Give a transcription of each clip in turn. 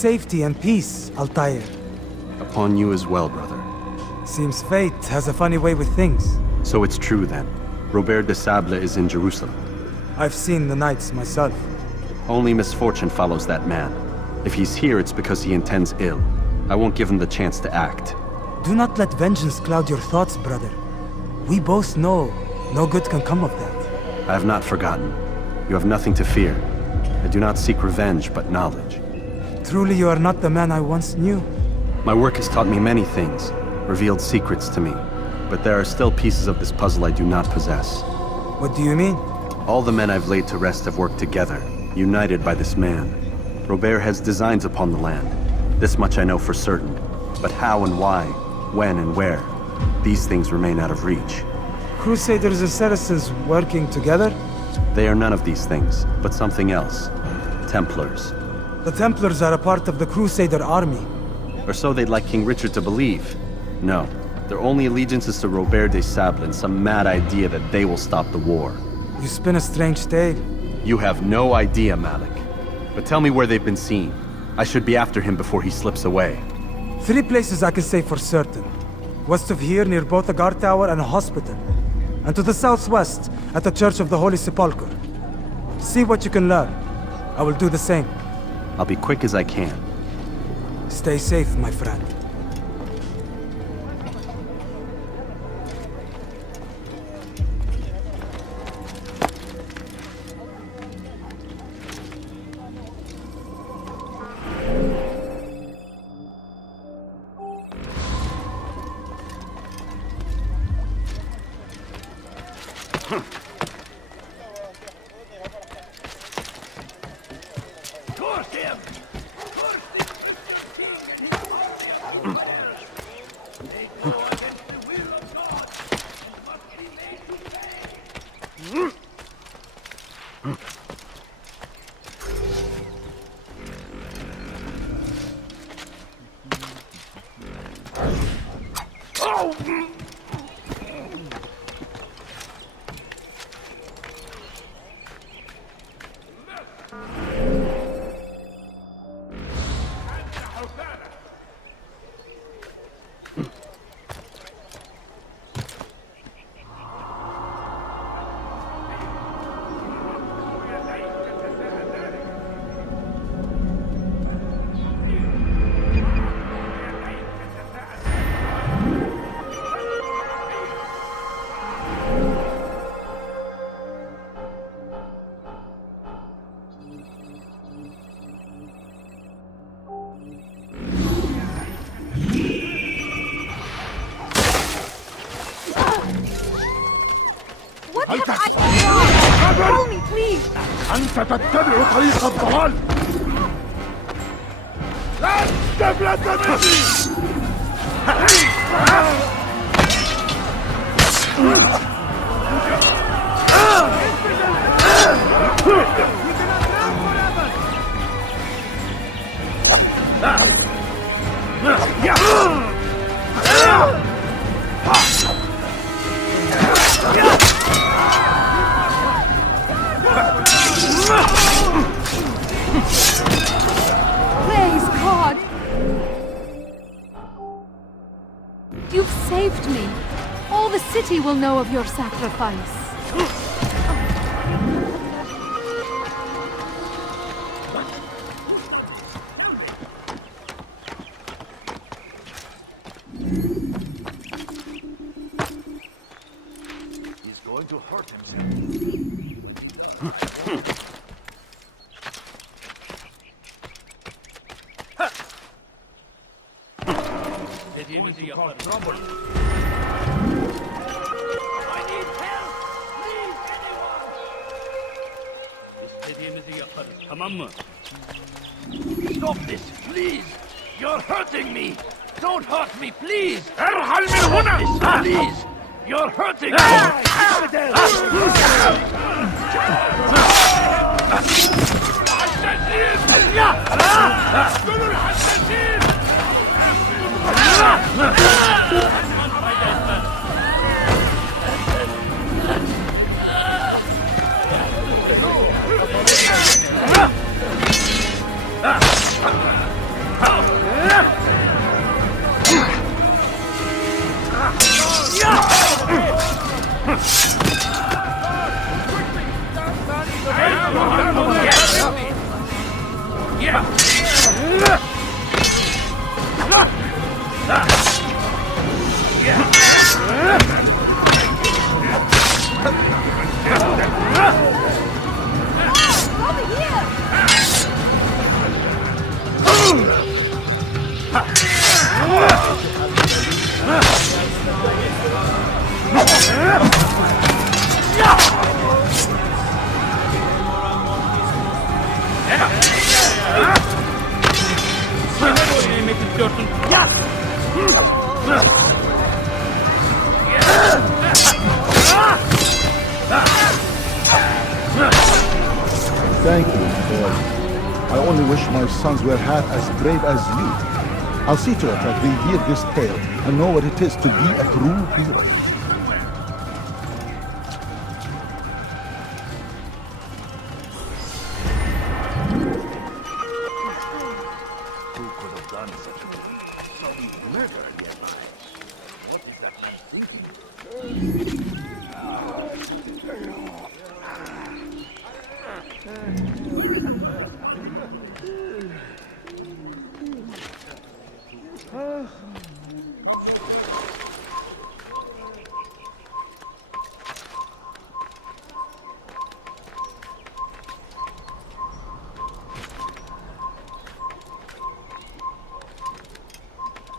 safety and peace, Altaïr. Upon you as well, brother. Seems fate has a funny way with things. So it's true then. Robert de Sable is in Jerusalem. I've seen the Knights myself. Only misfortune follows that man. If he's here, it's because he intends ill. I won't give him the chance to act. Do not let vengeance cloud your thoughts, brother. We both know no good can come of that. I have not forgotten. You have nothing to fear. I do not seek revenge, but knowledge. Truly you are not the man I once knew. My work has taught me many things, revealed secrets to me. But there are still pieces of this puzzle I do not possess. What do you mean? All the men I've laid to rest have worked together, united by this man. Robert has designs upon the land. This much I know for certain. But how and why, when and where, these things remain out of reach. Crusaders and Saracens working together? They are none of these things, but something else. Templars. The Templars are a part of the Crusader army. Or so they'd like King Richard to believe. No, their only allegiance is to Robert de Sable and some mad idea that they will stop the war. You spin a strange tale. You have no idea, Malik. But tell me where they've been seen. I should be after him before he slips away. 3 places I can say for certain. West of here, near both a guard tower and a hospital. And to the southwest, at the Church of the Holy Sepulchre. See what you can learn. I will do the same. I'll be quick as I can. Stay safe, my friend. Tell me, please! أنت تتبع طريق الضلال! لا تفلت مني! Praise God! You've saved me. All the city will know of your sacrifice. He's going to hurt himself. Trouble. I need help! Please, anyone! Stop this, please! You're hurting me! Don't hurt me, please! ارحل من هنا! Please! You're hurting me! Thank you, boy. I only wish my sons were half as brave as you. I'll see to it that they hear this tale and know what it is to be a true hero. Who could have done such a thing? Some murder nearby. What is that man thinking?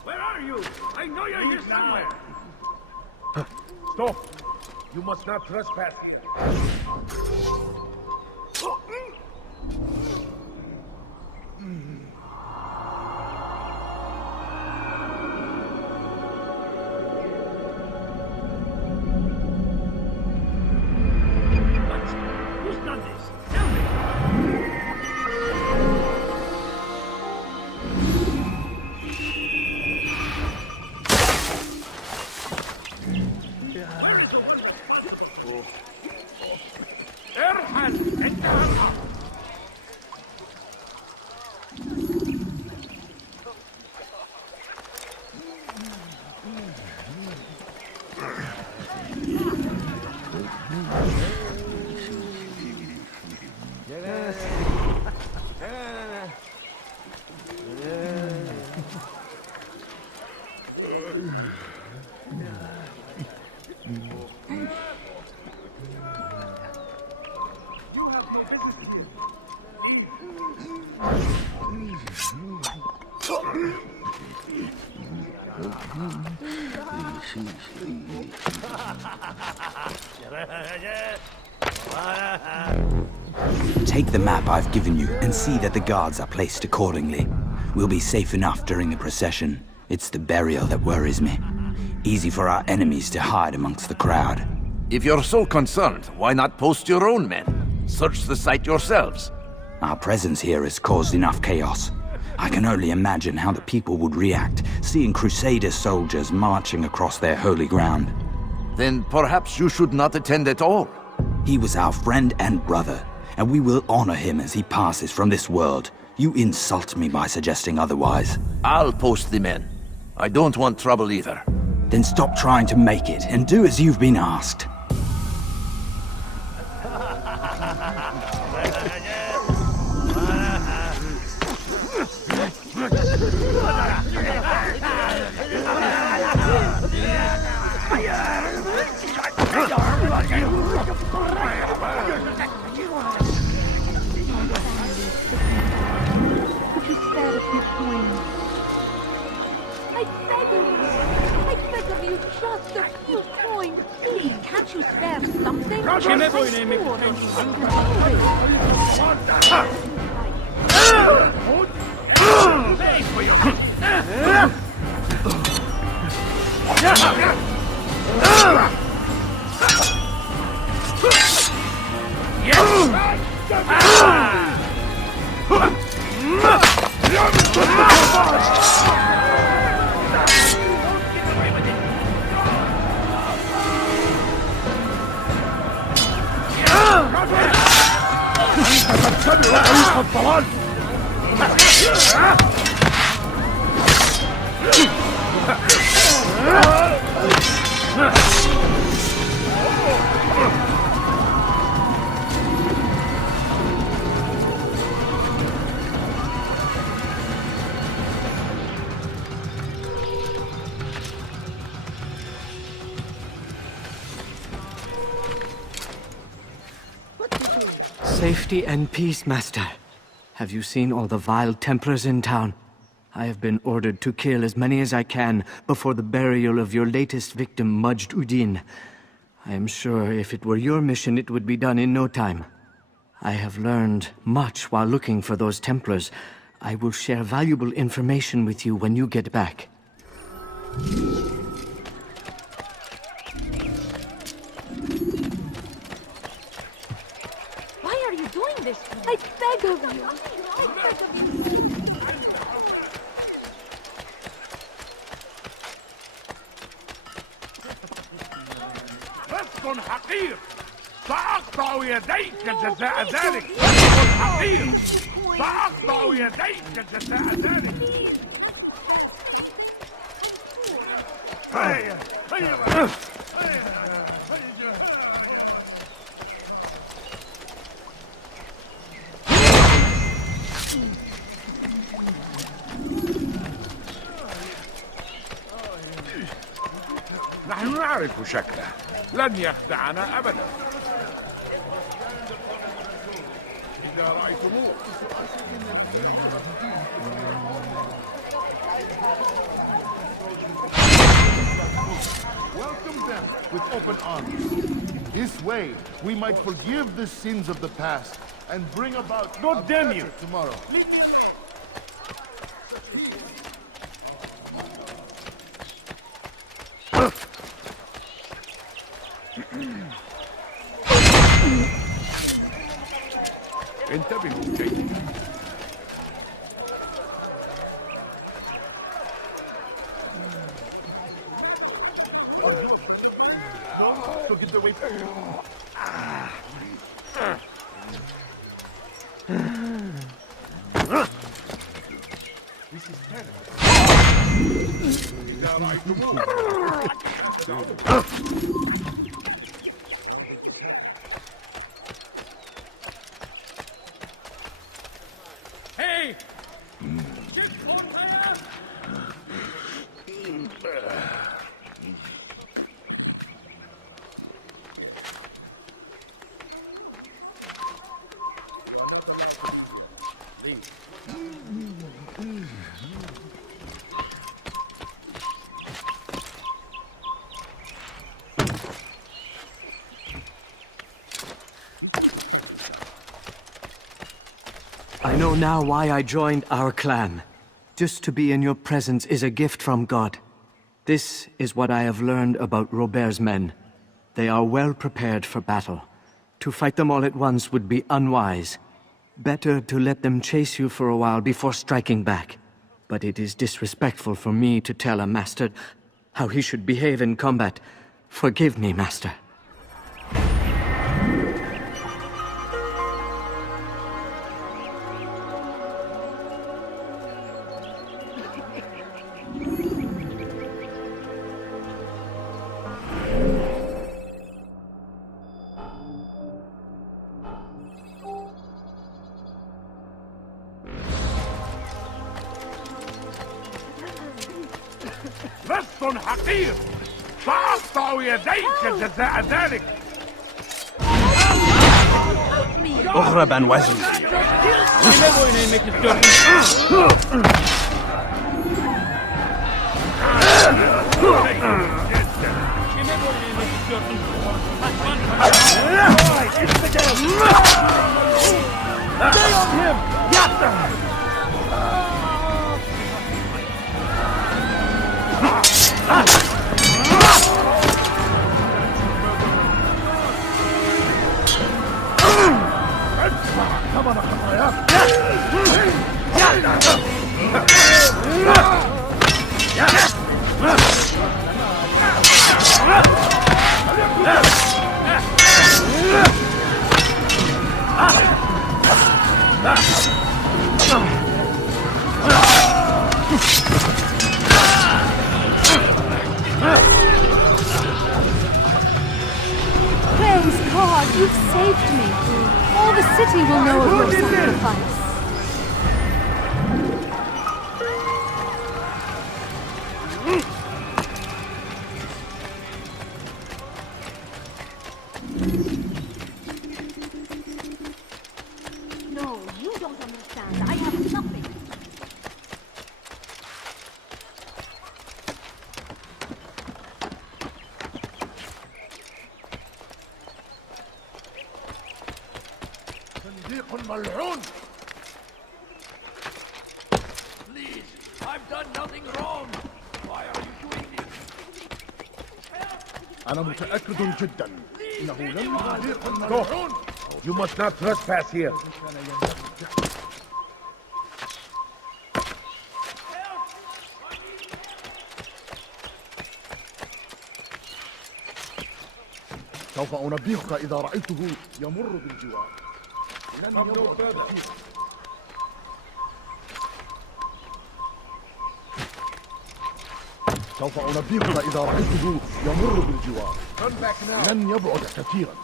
Where are you? I know you're here somewhere. Stop! You must not trespass. What? Who's done this? Tell me. ارحل! انت ارحل! Take the map I've given you and see that the guards are placed accordingly. We'll be safe enough during the procession. It's the burial that worries me. Easy for our enemies to hide amongst the crowd. If you're so concerned, why not post your own men? Search the site yourselves. Our presence here has caused enough chaos. I can only imagine how the people would react, seeing Crusader soldiers marching across their holy ground. Then perhaps you should not attend at all. He was our friend and brother, and we will honor him as he passes from this world. You insult me by suggesting otherwise. I'll post the men. I don't want trouble either. Then stop trying to make it, and do as you've been asked. Could you spare a few coins? I beg of you, just a few coins, please. Can't you spare something? I swore that you Pay for your تتبع طريق الضلال. Safety and peace, Master. Have you seen all the vile Templars in town? I have been ordered to kill as many as I can before the burial of your latest victim, Majd Udin. I am sure if it were your mission, it would be done in no time. I have learned much while looking for those Templars. I will share valuable information with you when you get back. Why are you doing this. I beg of you. I beg of you. رفض حقير سأقطع يديك جزاء ذلك رفض حقير سأقطع يديك جزاء ذلك هيا هيا نحن نعرف شكله لن يخدعنا أبدا إذا رأيتموه Welcome them with open arms. This way, we might forgive the sins of the past and bring about God damn you tomorrow. انتبهوا جيدا So get away from you. This is terrible. Hey! I know now why I joined our clan. Just to be in your presence is a gift from God. This is what I have learned about Robert's men. They are well prepared for battle. To fight them all at once would be unwise. Better to let them chase you for a while before striking back. But it is disrespectful for me to tell a master how he should behave in combat. Forgive me, master. رفض حقير سأقطع يديك جزاء ذلك اهرب عن وجهي. Praise God, you've saved me. All the city will know of your sacrifice. No, you don't understand. I have nothing. Please, I've done nothing wrong. Why are you doing this? أنا متأكد جدا إنه لن يضيق الملعون. You must not trespass here. سوف أنبهك إذا رأيته يمر بالجوار. سوف أنبهك إذا رأيته يمر بالجوار. لن يبعد كثيرا.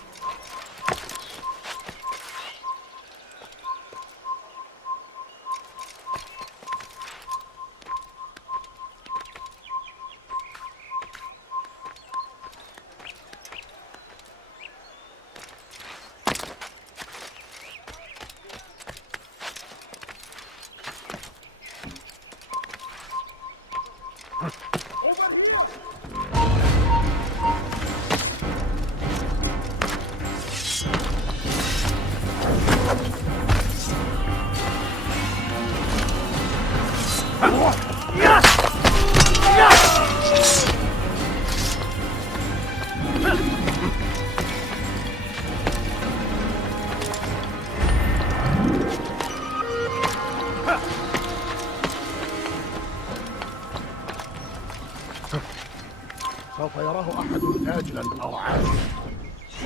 سوف يراه أحد آجلا أو عاجلا.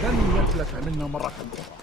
لن يفلت منا مرة أخرى.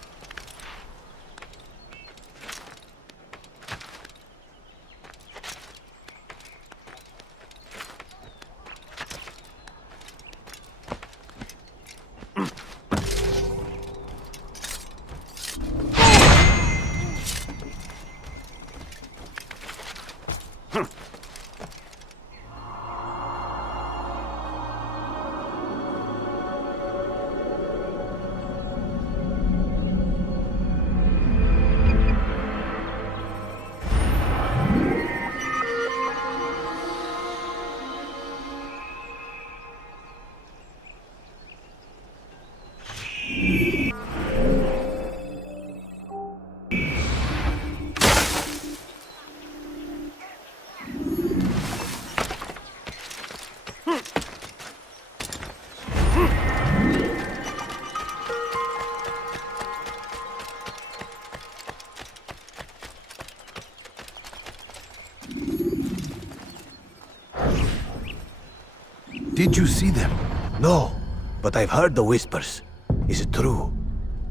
Did you see them? No, but I've heard the whispers. Is it true?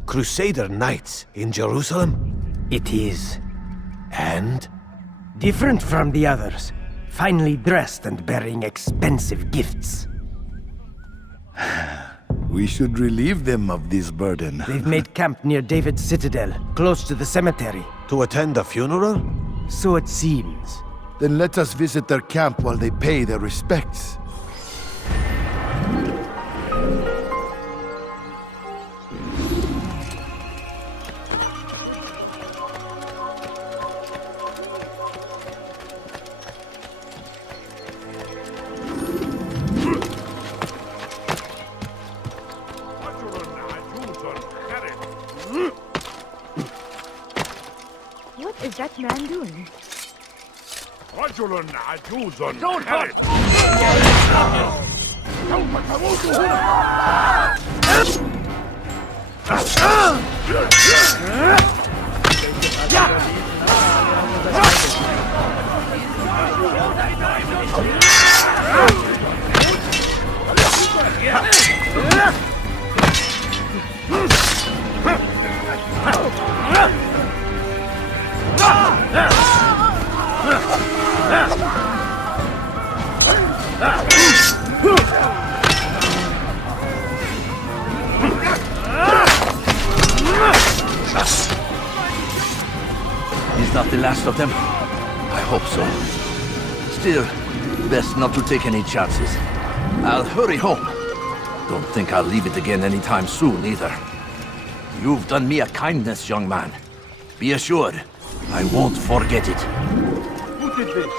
Crusader Knights in Jerusalem? It is. And? Different from the others. Finely dressed and bearing expensive gifts. We should relieve them of this burden. They've made camp near David's citadel, close to the cemetery. To attend a funeral? So it seems. Then let us visit their camp while they pay their respects. What is that man doing? Don't hurt! He's not the last of them. I hope so. Still, best not to take any chances. I'll hurry home. Don't think I'll leave it again anytime soon, either. You've done me a kindness, young man. Be assured, I won't forget it. Who did this?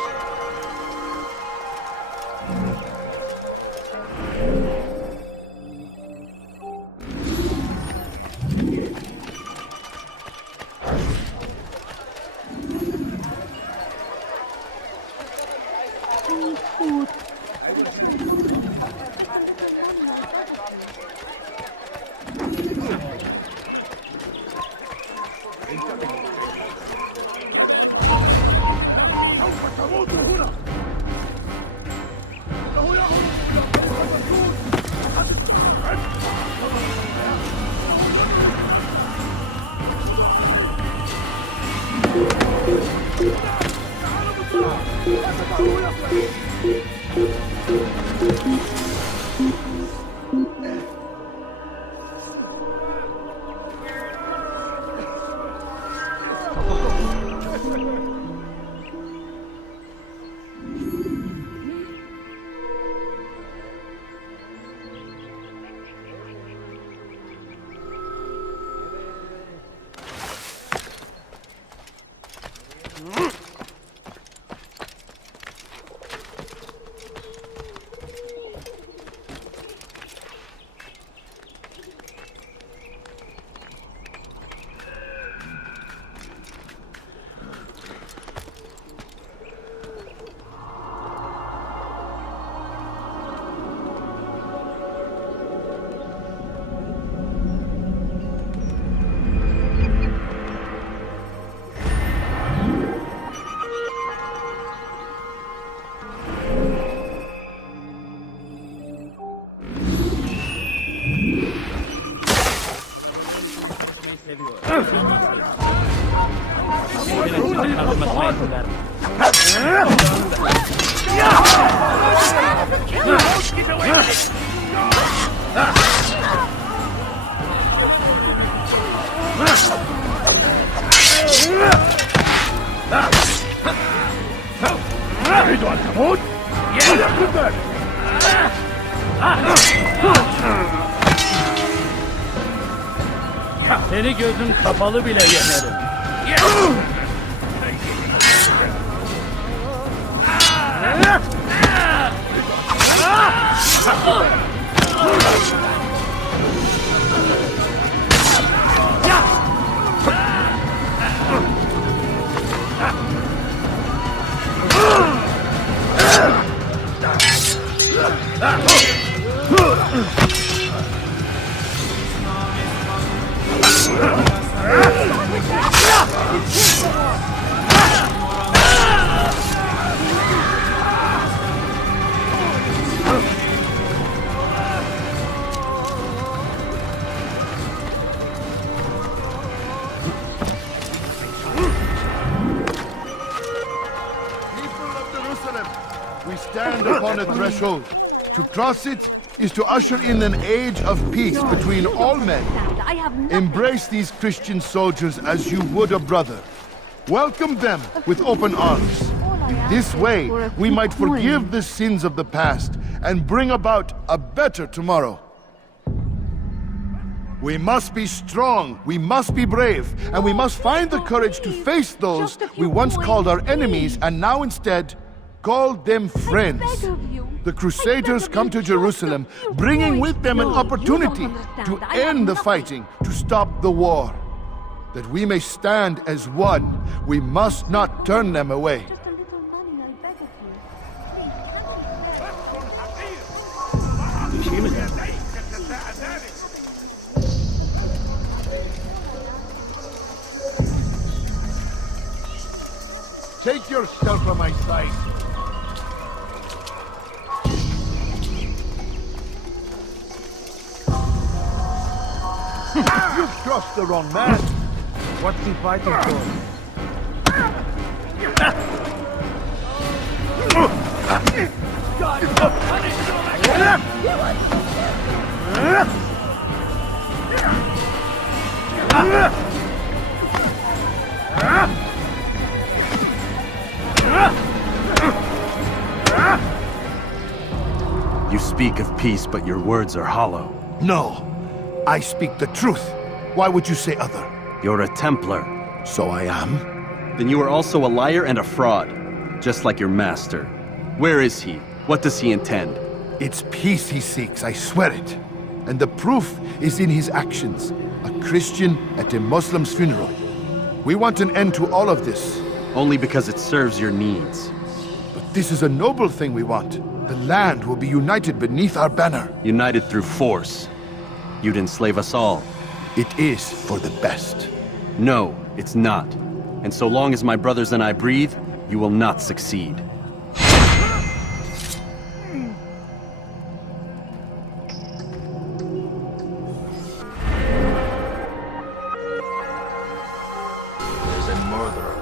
Seni gözün kapalı bile yenerim. We stand upon a threshold. To cross it is to usher in an age of peace between all men. Embrace these Christian soldiers as you would a brother. Welcome them with open arms. In this way, we might forgive the sins of the past and bring about a better tomorrow. We must be strong, we must be brave, and we must find the courage to face those we once called our enemies and now instead call them friends. The Crusaders come to Jerusalem, bringing with them an opportunity to end the fighting, to stop the war. That we may stand as one, we must not turn them away. Take yourself from my sight. You've crossed the wrong man. What's he fighting for? God will punish you You speak of peace, but your words are hollow. No, I speak the truth. Why would you say other? You're a Templar. So I am. Then you are also a liar and a fraud, just like your master. Where is he? What does he intend? It's peace he seeks, I swear it. And the proof is in his actions. A Christian at a Muslim's funeral. We want an end to all of this. Only because it serves your needs. But this is a noble thing we want. The land will be united beneath our banner. United through force. You'd enslave us all. It is for the best. No, it's not. And so long as my brothers and I breathe, you will not succeed. There's a murderer.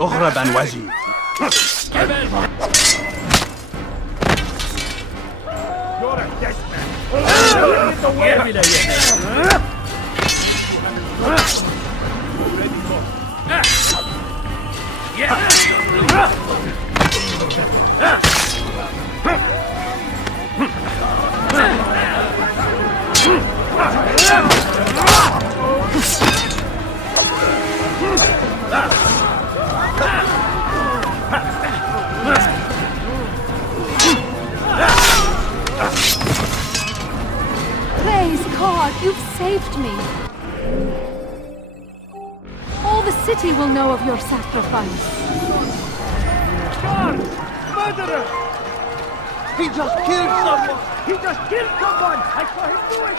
اغرب عن وجهي. You're a dead man. Get away bile yeter. Praise God, you've saved me. All the city will know of your sacrifice. God! Murderer! He just killed someone! He just killed someone! I saw him do it!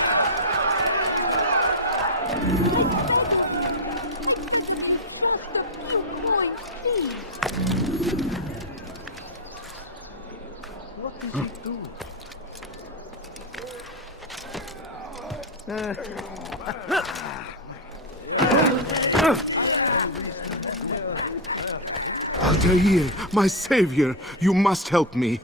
What did he do? Altaïr, my savior, you must help me.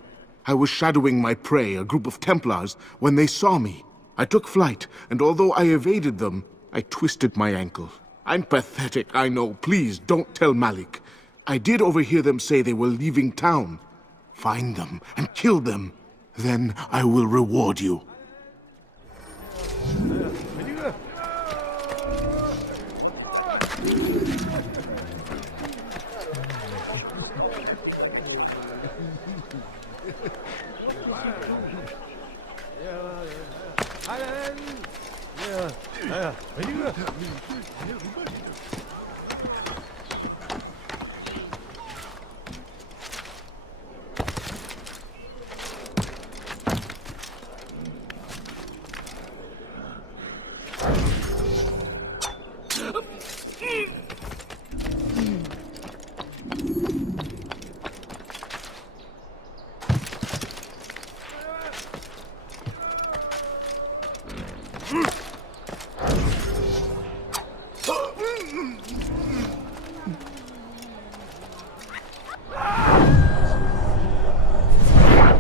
I was shadowing my prey, a group of Templars, when they saw me. I took flight, and although I evaded them, I twisted my ankle. I'm pathetic, I know. Please, don't tell Malik. I did overhear them say they were leaving town. Find them and kill them. Then I will reward you.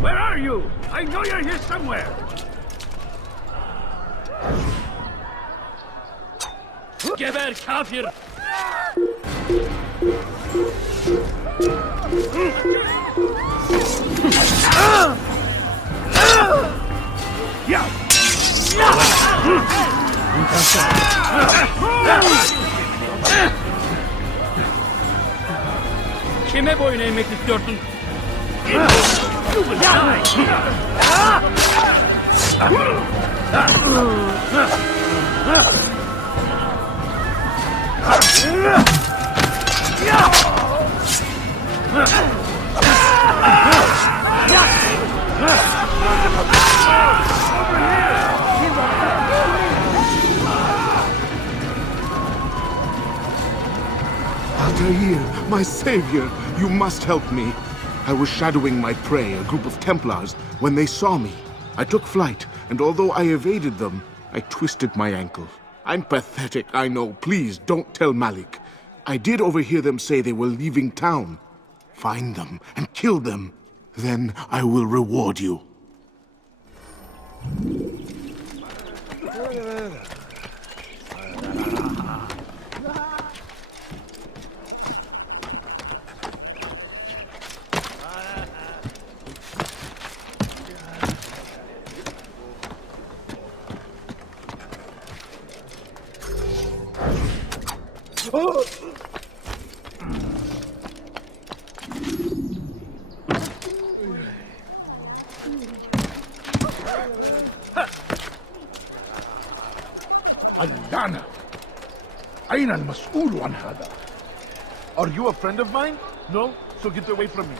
Where are you? I know you're here somewhere! Geber kafir! Kime boyun eğmek istiyorsun? You will die! Altaïr, my savior, you must help me. I was shadowing my prey, a group of Templars, when they saw me. I took flight, and although I evaded them, I twisted my ankle. I'm pathetic, I know. Please, don't tell Malik. I did overhear them say they were leaving town. Find them and kill them. Then I will reward you. اللعنة! أين المسؤول عن هذا؟ Are you a friend of mine? No? So get away from me.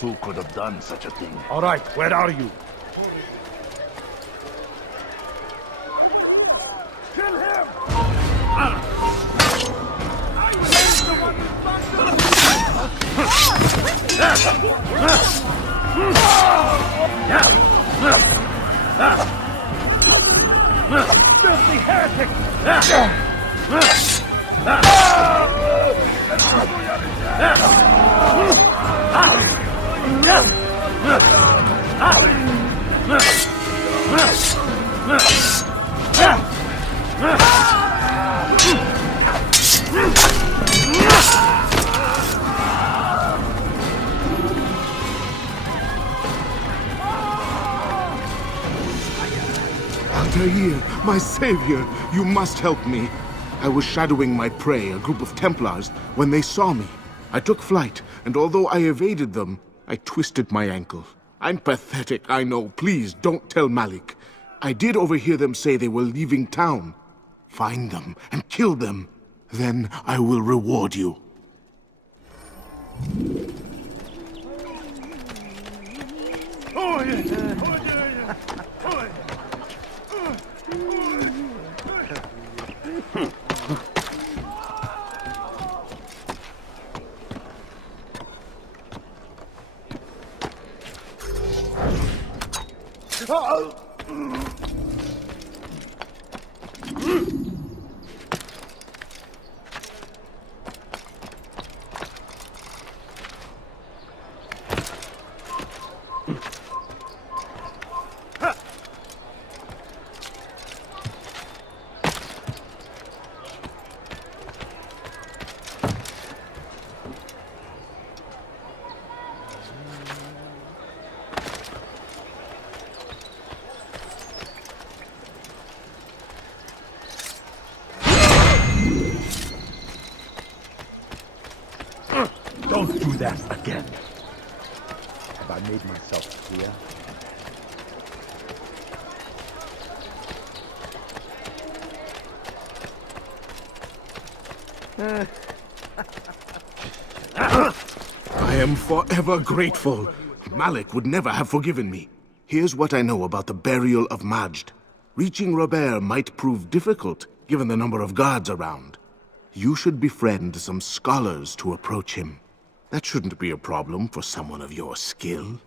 Who could have done such a thing? All right, where are you? Kill him! I am the one Filthy heretic! Altaïr, my savior, you must help me. I was shadowing my prey, a group of Templars, when they saw me. I took flight, and although I evaded them, I twisted my ankle. I'm pathetic, I know. Please, don't tell Malik. I did overhear them say they were leaving town. Find them and kill them. Then I will reward you. Don't do that again. Have I made myself clear? I am forever grateful. Malik would never have forgiven me. Here's what I know about the burial of Majd. Reaching Robert might prove difficult, given the number of guards around. You should befriend some scholars to approach him. That shouldn't be a problem for someone of your skill.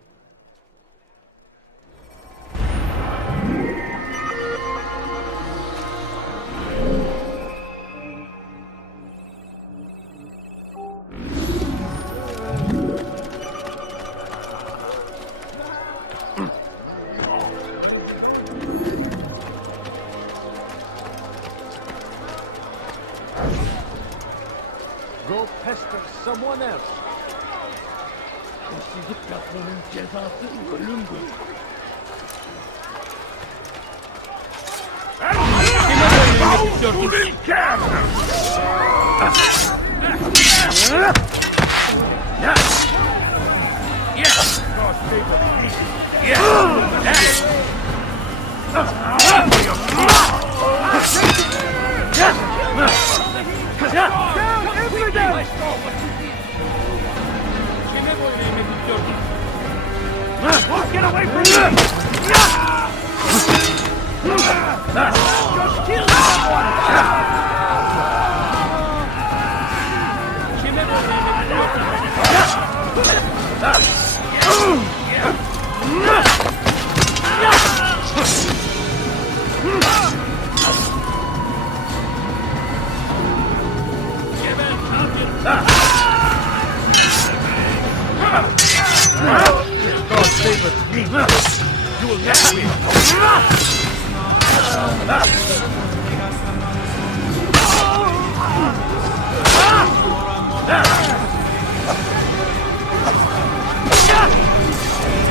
Go pester someone else. Get away from me! Just kill God favors me. You will never win.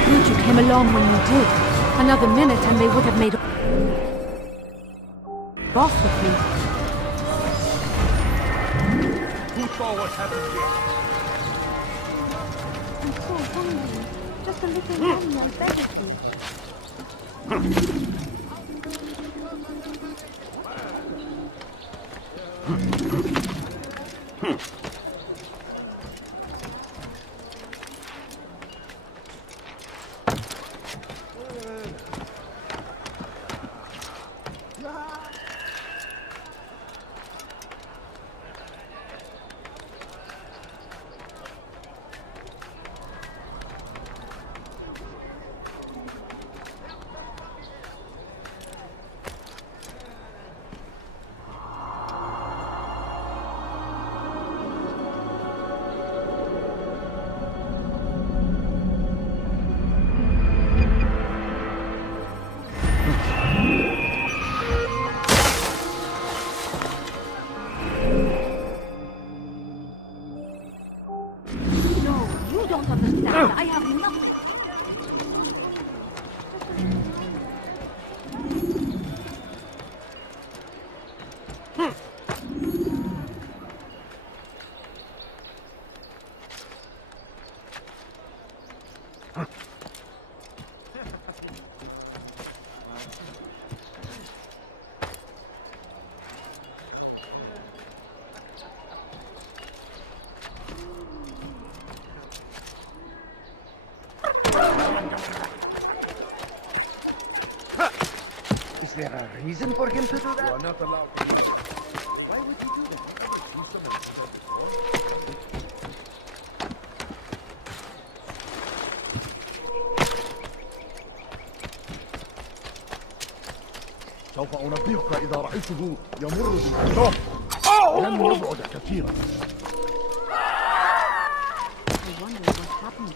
Good you came along when you did. Another minute and they would have made off with me. Who saw what happened here? I'm so hungry. Just a little money, I beg of you. a reason for him to do that? You are not allowed to do that. Why would he do that? سوف أنبهك إذا رأيته يمر بالحجاب لن يبعد كثيرا. I wonder what happened.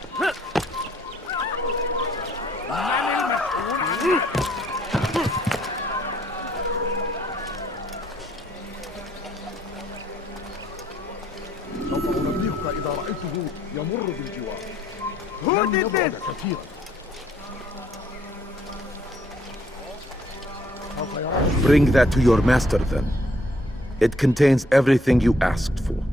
سوف أنبهك إذا رأيته يمر بالجوار لن يبعد كثيرا. Bring that to your master, then. It contains everything you asked for.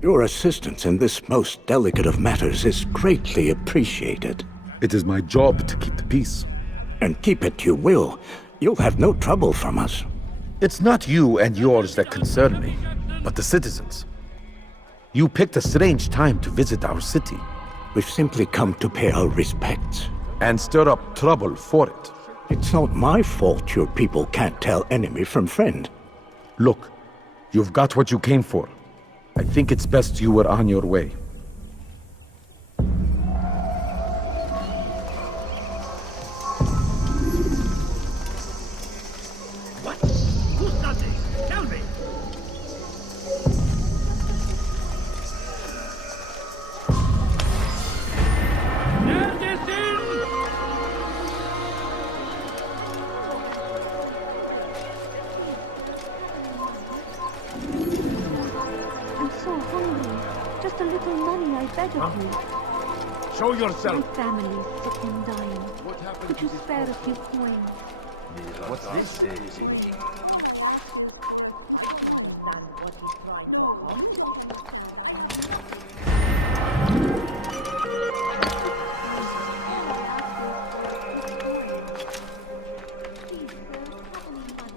Your assistance in this most delicate of matters is greatly appreciated. It is my job to keep the peace. And keep it you will. You'll have no trouble from us. It's not you and yours that concern me, but the citizens. You picked a strange time to visit our city. We've simply come to pay our respects. And stir up trouble for it. It's not my fault your people can't tell enemy from friend. Look, you've got what you came for. I think it's best you were on your way. What? Who's done this? Tell me! beg of you. Show yourself. My family is sick and dying. What happened Could to you this spare a boy? few coins? What's this?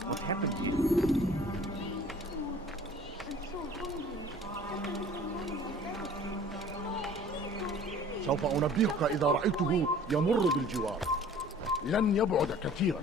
What happened here? سوف أنبهك إذا رأيته يمر بالجوار لن يبعد كثيرا.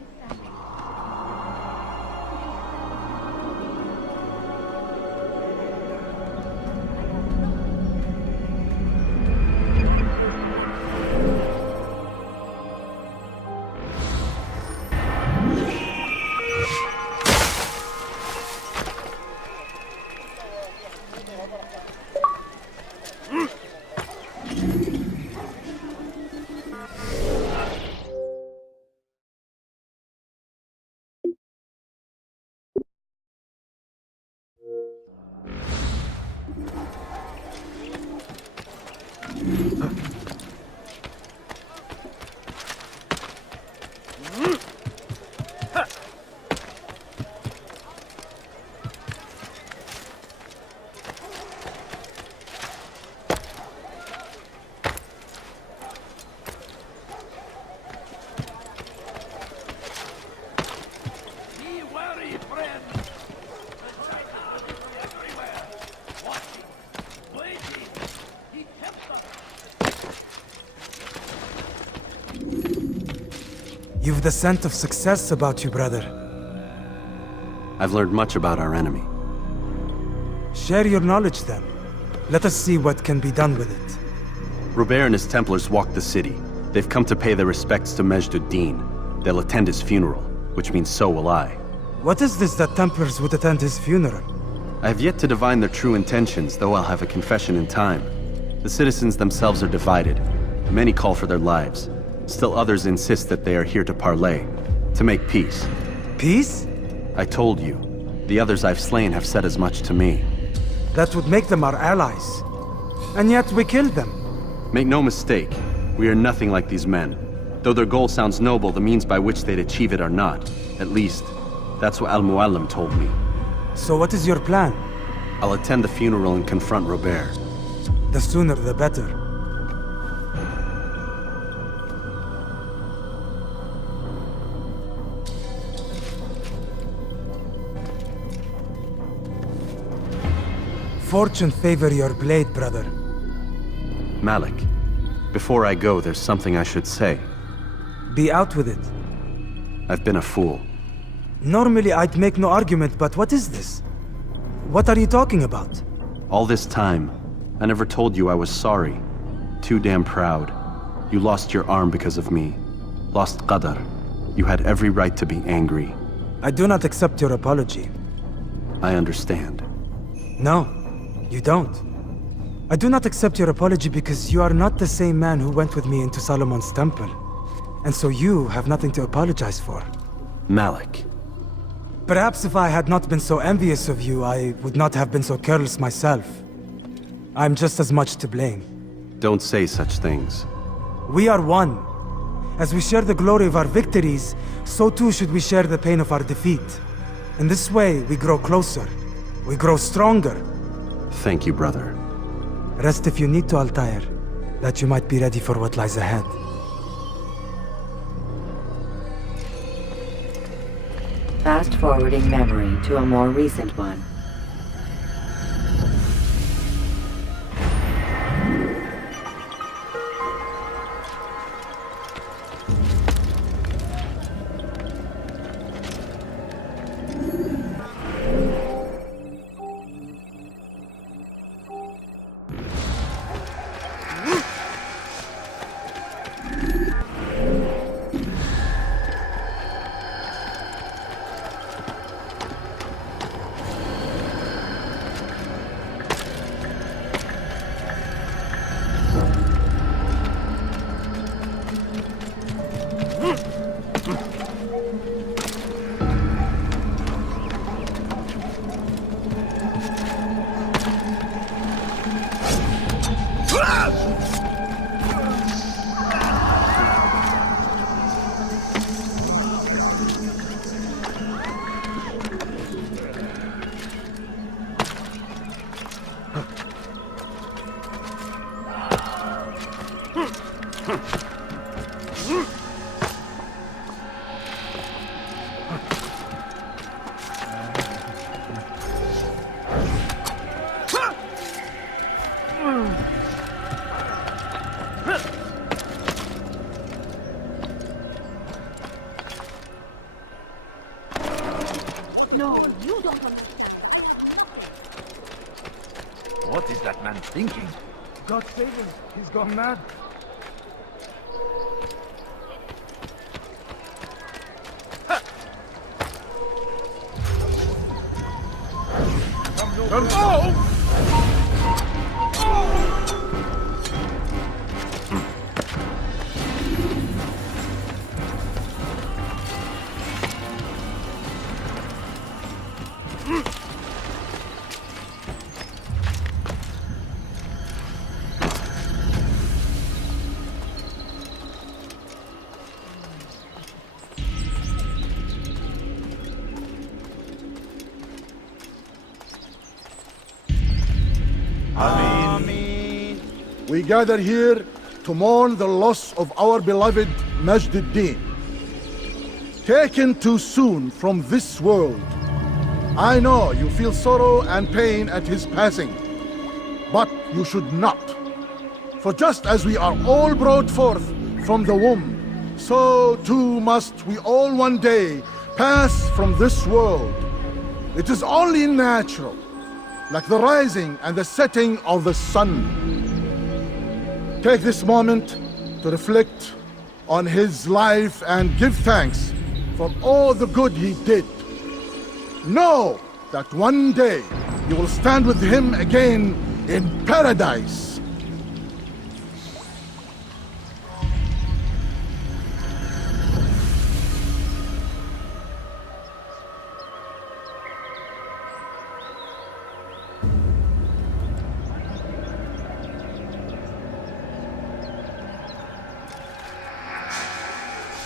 You've the scent of success about you, brother. I've learned much about our enemy. Share your knowledge then. Let us see what can be done with it. Robert and his Templars walked the city. They've come to pay their respects to Majd ud-Din. They'll attend his funeral, which means so will I. What is this that Templars would attend his funeral? I have yet to divine their true intentions, though I'll have a confession in time. The citizens themselves are divided. Many call for their lives. Still others insist that they are here to parley, to make peace. Peace? I told you. The others I've slain have said as much to me. That would make them our allies. And yet we killed them. Make no mistake, we are nothing like these men. Though their goal sounds noble, the means by which they'd achieve it are not. At least, that's what Al-Mu'allim told me. So what is your plan? I'll attend the funeral and confront Robert. The sooner the better. Fortune favor your blade, brother. Malik, before I go, there's something I should say. Be out with it. I've been a fool. Normally I'd make no argument, but what is this? What are you talking about? All this time, I never told you I was sorry. Too damn proud. You lost your arm because of me. Lost Qadar. You had every right to be angry. I do not accept your apology. I understand. No, you don't. I do not accept your apology because you are not the same man who went with me into Solomon's temple. And so you have nothing to apologize for. Malik. Perhaps if I had not been so envious of you, I would not have been so careless myself. I'm just as much to blame. Don't say such things. We are one. As we share the glory of our victories, so too should we share the pain of our defeat. In this way, we grow closer. We grow stronger. Thank you, brother. Rest if you need to, Altaïr, that you might be ready for what lies ahead. Fast-forwarding memory to a more recent one. No, you don't understand. What is that man thinking? God save him. He's gone mad. We gather here to mourn the loss of our beloved Majd ad-Din. Taken too soon from this world. I know you feel sorrow and pain at his passing, but you should not. For just as we are all brought forth from the womb, so too must we all one day pass from this world. It is only natural, like the rising and the setting of the sun. Take this moment to reflect on his life and give thanks for all the good he did. Know that one day you will stand with him again in paradise.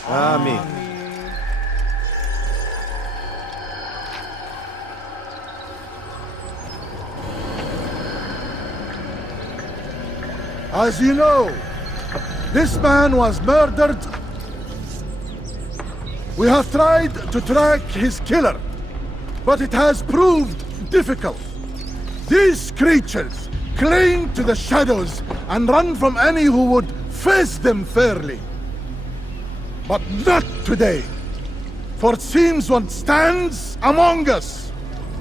Amen. As you know, this man was murdered. We have tried to track his killer, but it has proved difficult. These creatures cling to the shadows and run from any who would face them fairly. But not today. For it seems one stands among us.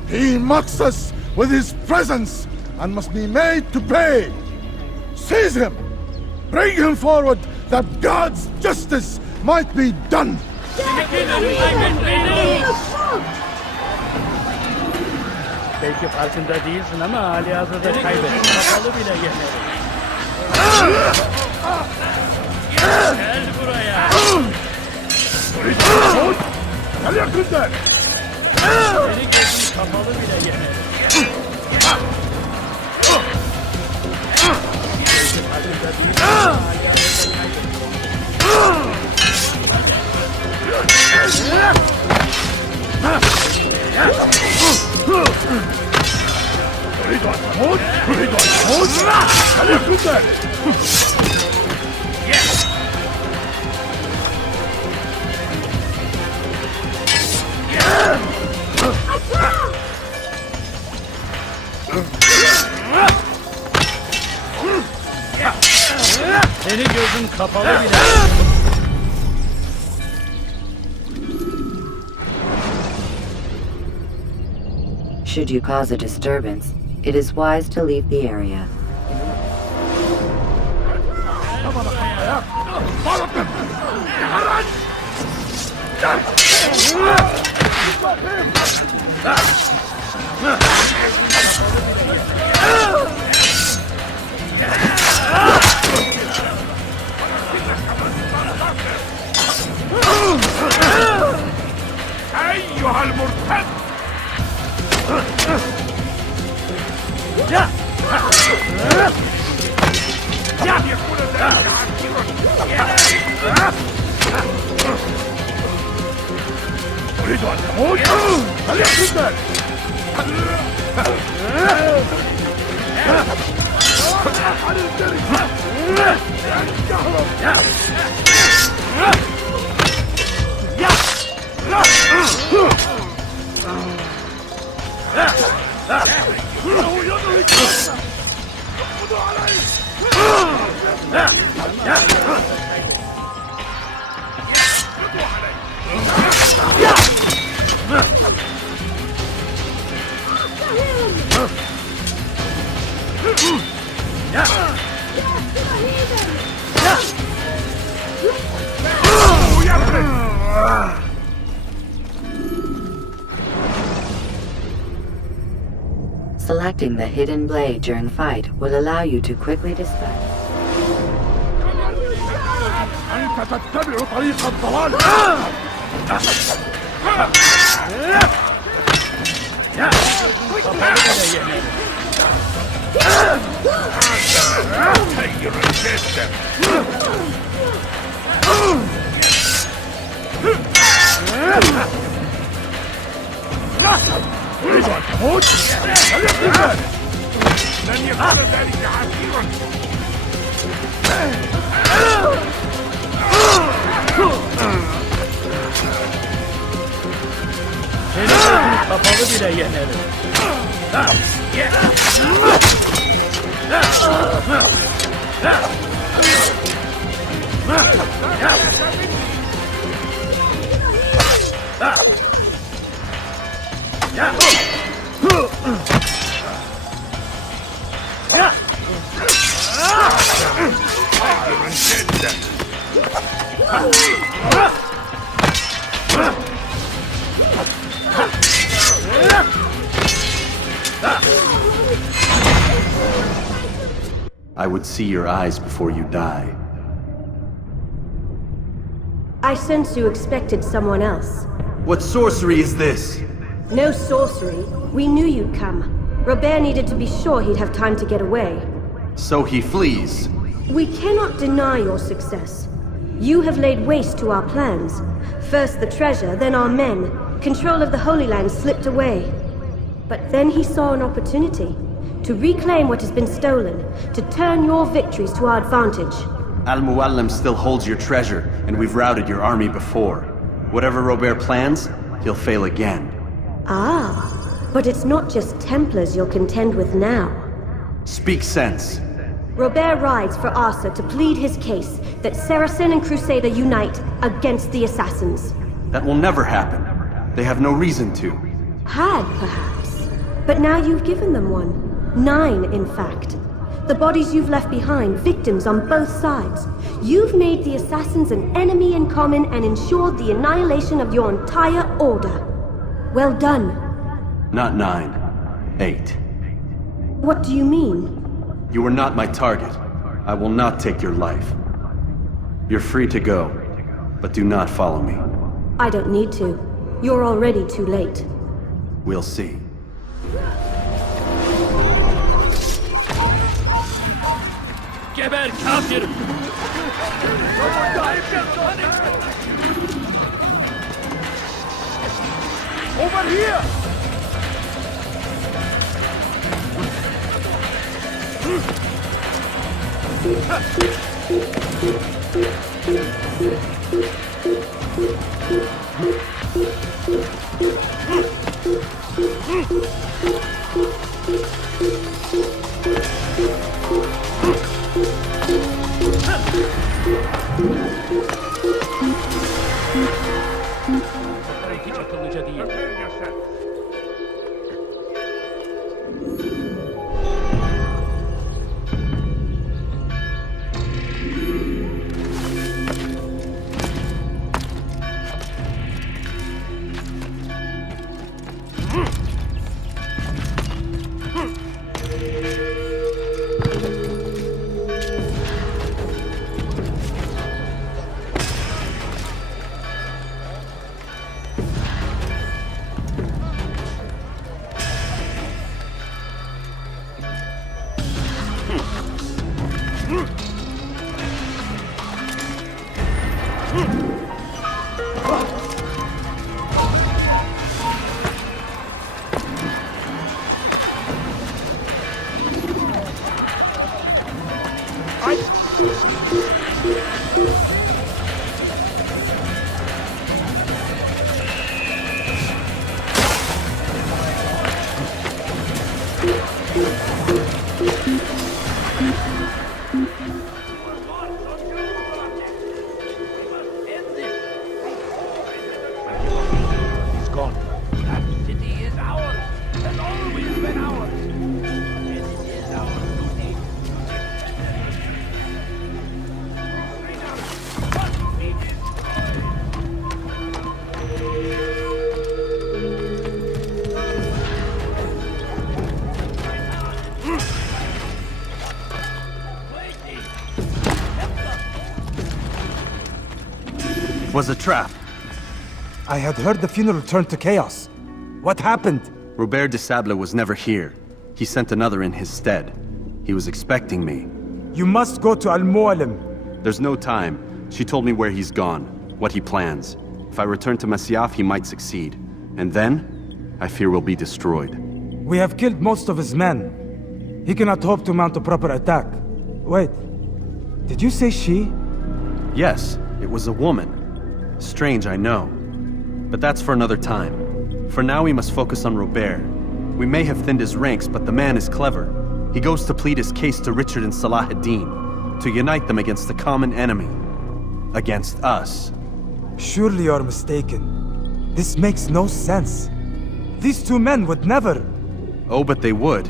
He mocks us with his presence and must be made to pay. Seize him! Bring him forward that God's justice might be done! Belki farkında değilsin ama halihazırda kaybettin. Kapalı bile yemedim. Gel buraya. Gel yakından! Senin gözün kapalı bile yemedim. Belki farkında değilsin ama halihazırda senin gözün kapalı bile. Should you cause a disturbance, it is wise to leave the area. أيها المرتد! يكون ذلك أريد أن تموت؟ هل يحدث ذلك؟ Selecting the hidden blade during fight will allow you to quickly dispatch. أنت تتبع طريق الضلال! تريد أن تموت؟ هل يكون ذلك؟ لن يكون ذلك عسيرا! Senin gözün kapalı bile yenerim. I would see your eyes before you die. I sense you expected someone else. What sorcery is this? No sorcery. We knew you'd come. Robert needed to be sure he'd have time to get away. So he flees. We cannot deny your success. You have laid waste to our plans. First the treasure, then our men. Control of the Holy Land slipped away. But then he saw an opportunity to reclaim what has been stolen, to turn your victories to our advantage. Al-Muallim still holds your treasure, and we've routed your army before. Whatever Robert plans, he'll fail again. Ah, but it's not just Templars you'll contend with now. Speak sense. Robert rides for Arsa to plead his case that Saracen and Crusader unite against the Assassins. That will never happen. They have no reason to. Had, perhaps. But now you've given them one. 9, in fact. The bodies you've left behind, victims on both sides. You've made the assassins an enemy in common and ensured the annihilation of your entire order. Well done. Not 9. 8. What do you mean? You are not my target. I will not take your life. You're free to go, but do not follow me. I don't need to. You're already too late. We'll see. Geber kafir! Over here! Was a trap. I had heard the funeral turned to chaos. What happened? Robert de Sable was never here. He sent another in his stead. He was expecting me. You must go to Al-Mualim. There's no time. She told me where he's gone, what he plans. If I return to Masyaf, he might succeed. And then, I fear we'll be destroyed. We have killed most of his men. He cannot hope to mount a proper attack. Wait, did you say she? Yes, it was a woman. Strange, I know. But that's for another time. For now, we must focus on Robert. We may have thinned his ranks, but the man is clever. He goes to plead his case to Richard and Salah ad-Din, to unite them against the common enemy. Against us. Surely you're mistaken. This makes no sense. These two men would never... Oh, but they would.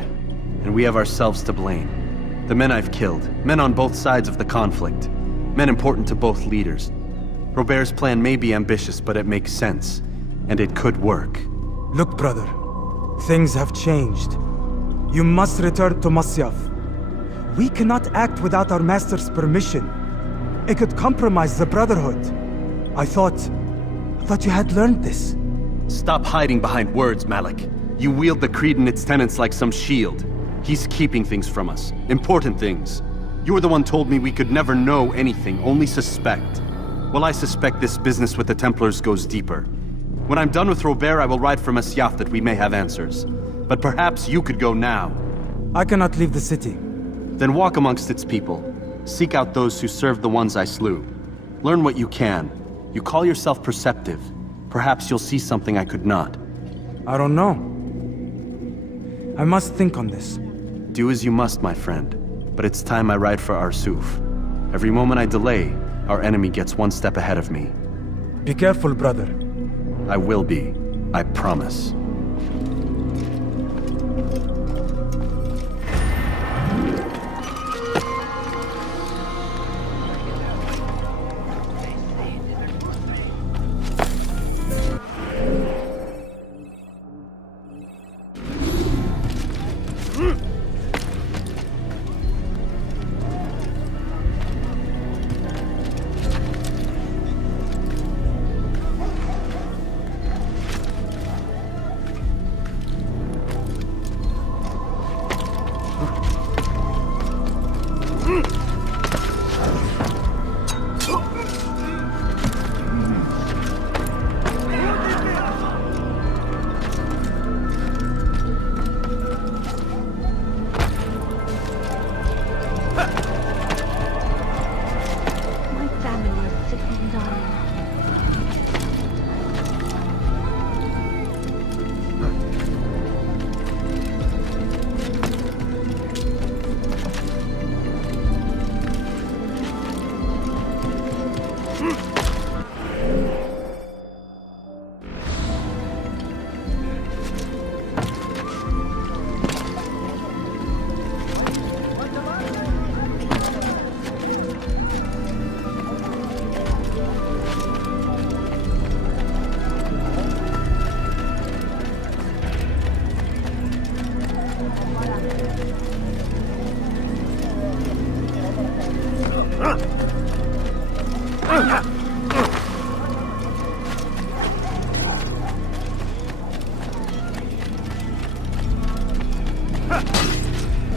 And we have ourselves to blame. The men I've killed, men on both sides of the conflict. Men important to both leaders. Robert's plan may be ambitious, but it makes sense. And it could work. Look, brother. Things have changed. You must return to Masyaf. We cannot act without our master's permission. It could compromise the Brotherhood. I thought you had learned this. Stop hiding behind words, Malik. You wield the creed and its tenets like some shield. He's keeping things from us. Important things. You're the one told me we could never know anything, only suspect. Well, I suspect this business with the Templars goes deeper. When I'm done with Robert, I will ride for Masyaf that we may have answers. But perhaps you could go now. I cannot leave the city. Then walk amongst its people. Seek out those who served the ones I slew. Learn what you can. You call yourself perceptive. Perhaps you'll see something I could not. I don't know. I must think on this. Do as you must, my friend. But it's time I ride for Arsuf. Every moment I delay, our enemy gets one step ahead of me. Be careful, brother. I will be. I promise.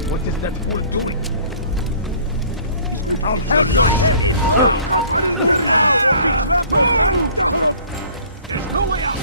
What is that fool doing? I'll help you! There's no way out!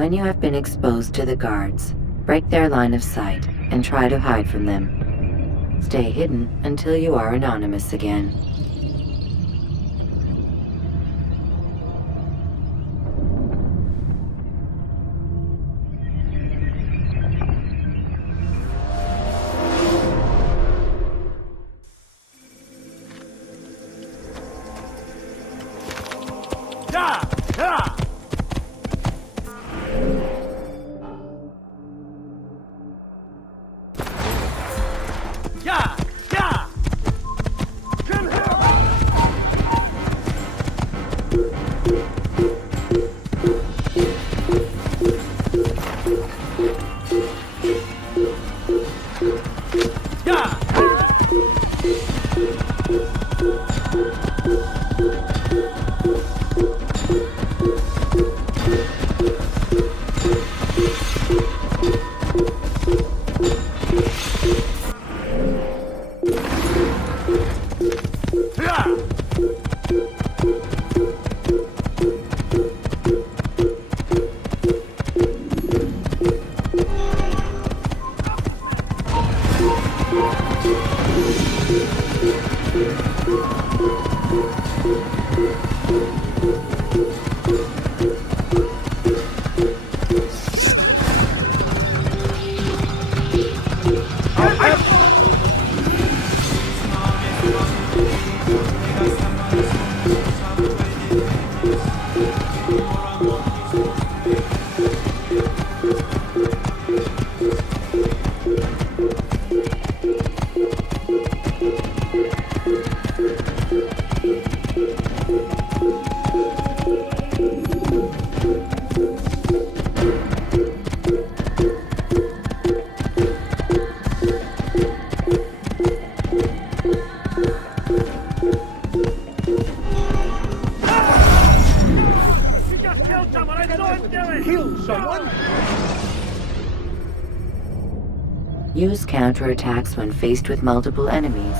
When you have been exposed to the guards, break their line of sight and try to hide from them. Stay hidden until you are anonymous again. Kill him! Use counterattacks when faced with multiple enemies.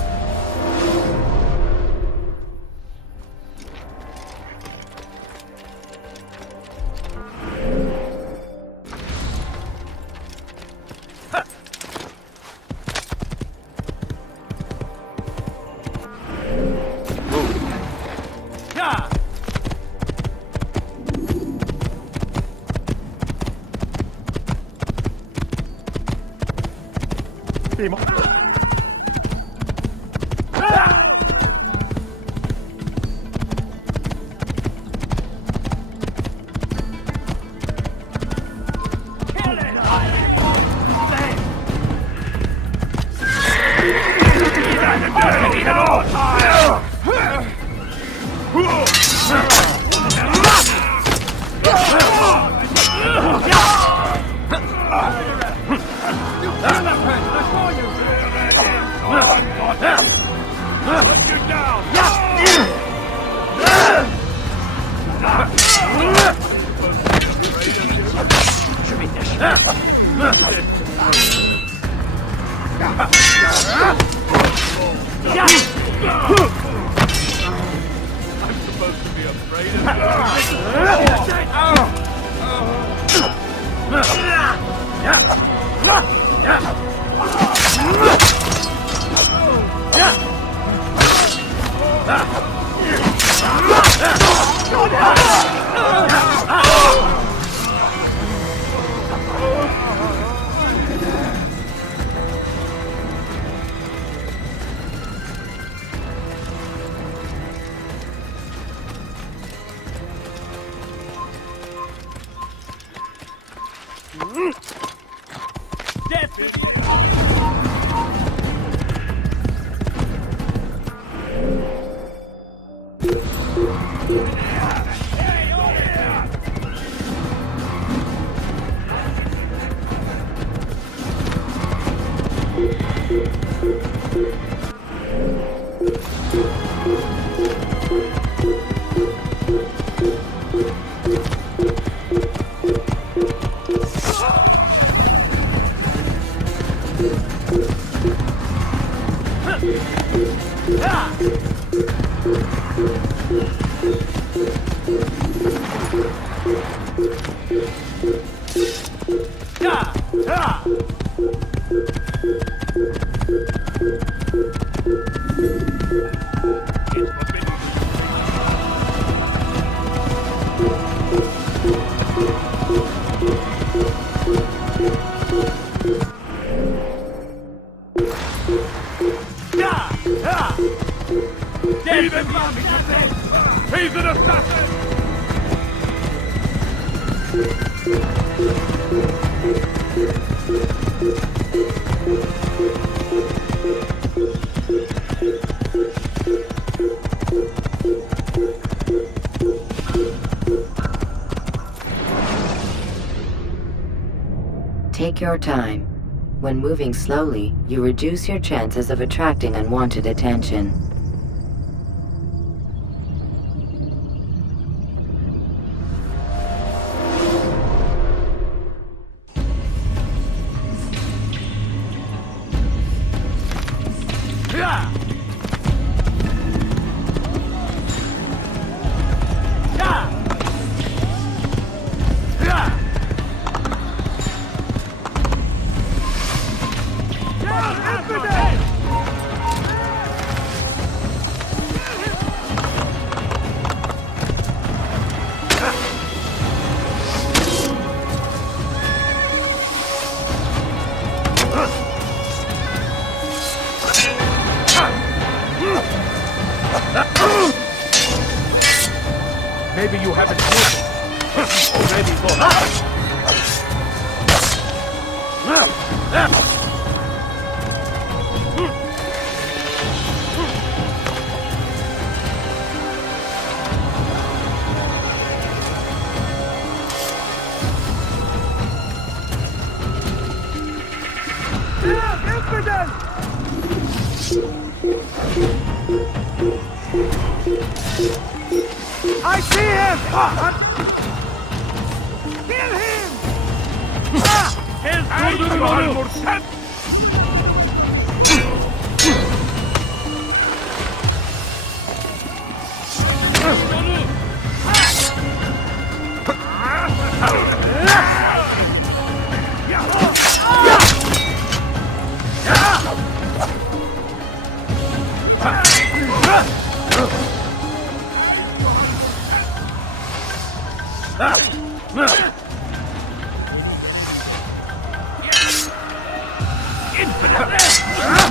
He's an assassin! Take your time. When moving slowly, you reduce your chances of attracting unwanted attention. Maybe you haven't noticed. Already I see him! Kill him!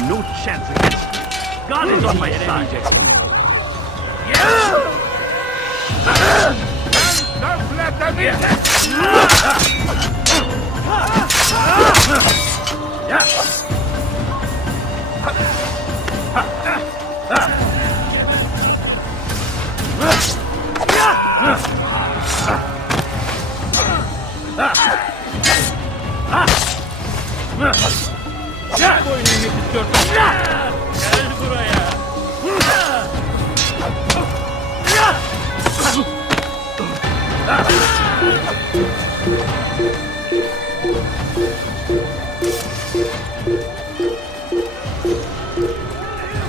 no chance against me. God is on my side. Don't let them in! Gel buraya.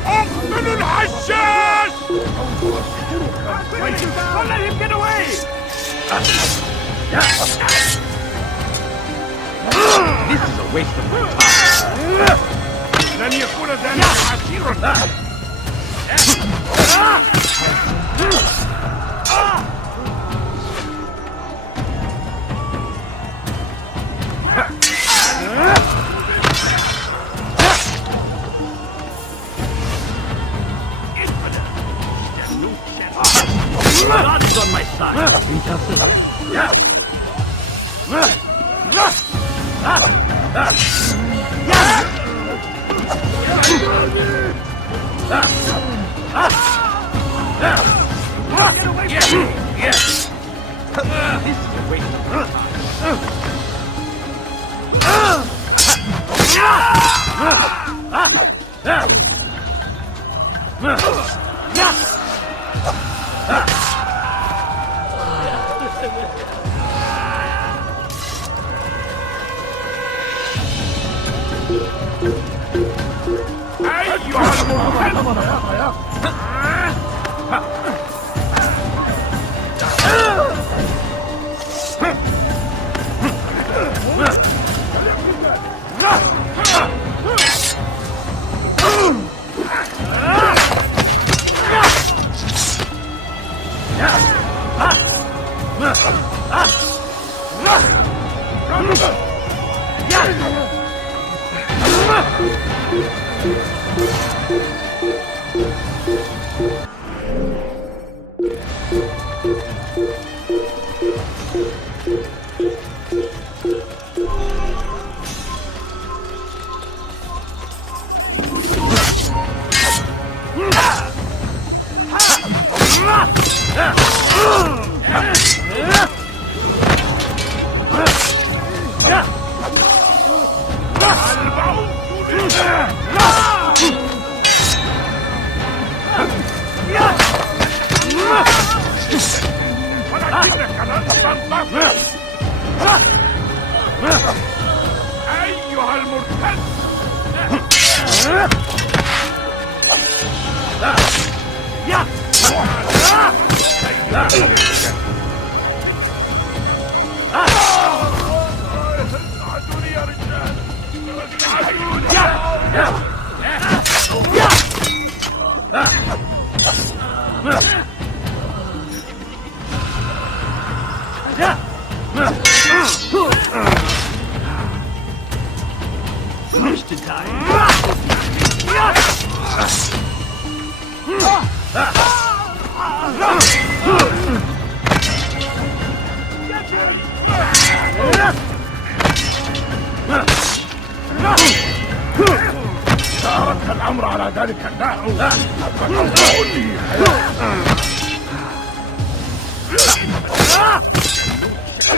Open the Hashshash! Don't let him get away! This is a waste of my time. Then you put it in Hashirun. God is on my side. Get away from me! This is a waste of my First to die. تارك الأمر على ذلك النحو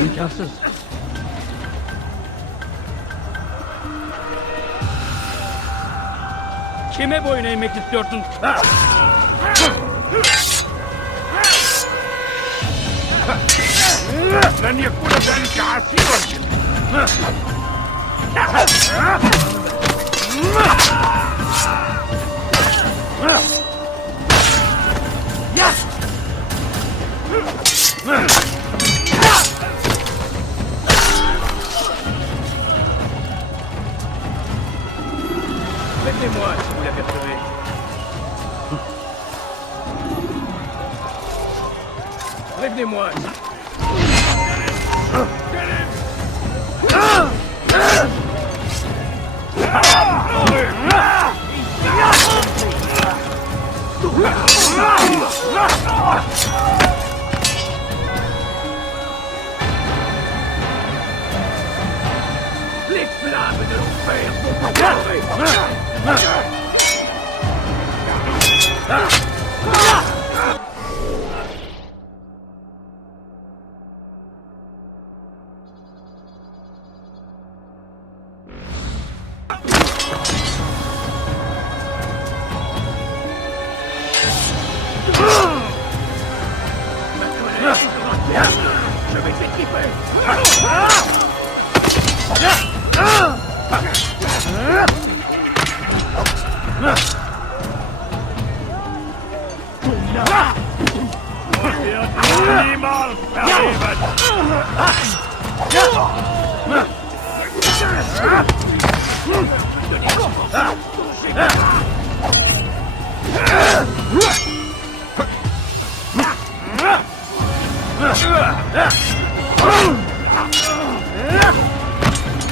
İmkansız. Kime boyun eğmek istiyorsun? لن يكون ذلك عسيرا Aidez-moi si vous l'apercevez. Prévenez-moi. Les flammes de l'enfer vont pleurer. Je vais t'équiper. Animals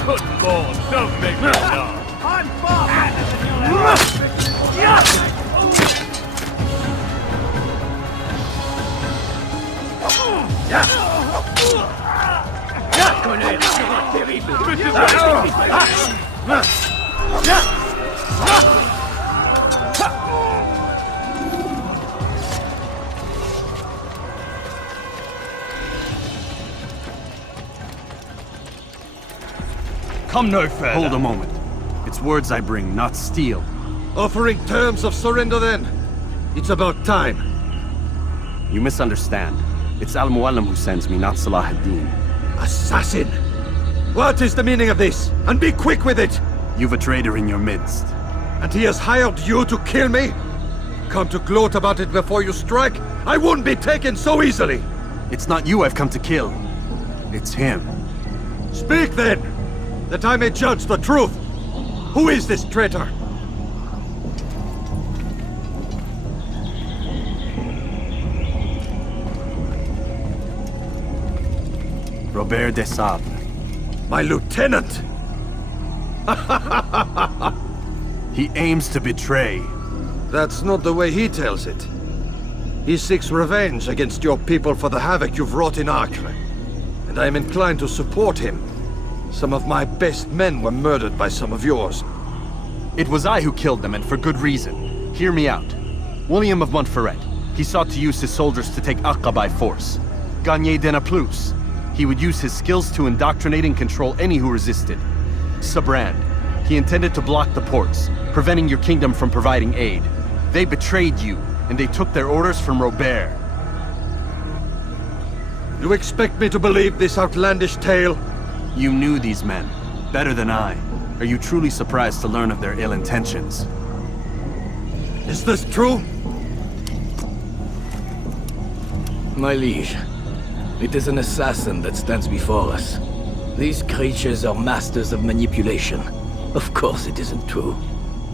Good Lord, don't make me laugh. I'm far better than La colère sera terrible. Come no further. Hold a moment. It's words I bring, not steel. Offering terms of surrender then? It's about time. You misunderstand. It's Al-Mualim who sends me, not Salah ad-Din. Assassin! What is the meaning of this? And be quick with it! You've a traitor in your midst. And he has hired you to kill me? Come to gloat about it before you strike? I wouldn't be taken so easily! It's not you I've come to kill. It's him. Speak then! That I may judge the truth! Who is this traitor? Robert de Sable. My lieutenant! He aims to betray. That's not the way he tells it. He seeks revenge against your people for the havoc you've wrought in Acre. And I am inclined to support him. Some of my best men were murdered by some of yours. It was I who killed them, and for good reason. Hear me out. William of Montferrat. He sought to use his soldiers to take Acre by force. Gagné de Naplouse. He would use his skills to indoctrinate and control any who resisted. Sabrand. He intended to block the ports, preventing your kingdom from providing aid. They betrayed you, and they took their orders from Robert. You expect me to believe this outlandish tale? You knew these men, better than I. Are you truly surprised to learn of their ill intentions? Is this true? My liege, it is an assassin that stands before us. These creatures are masters of manipulation. Of course it isn't true.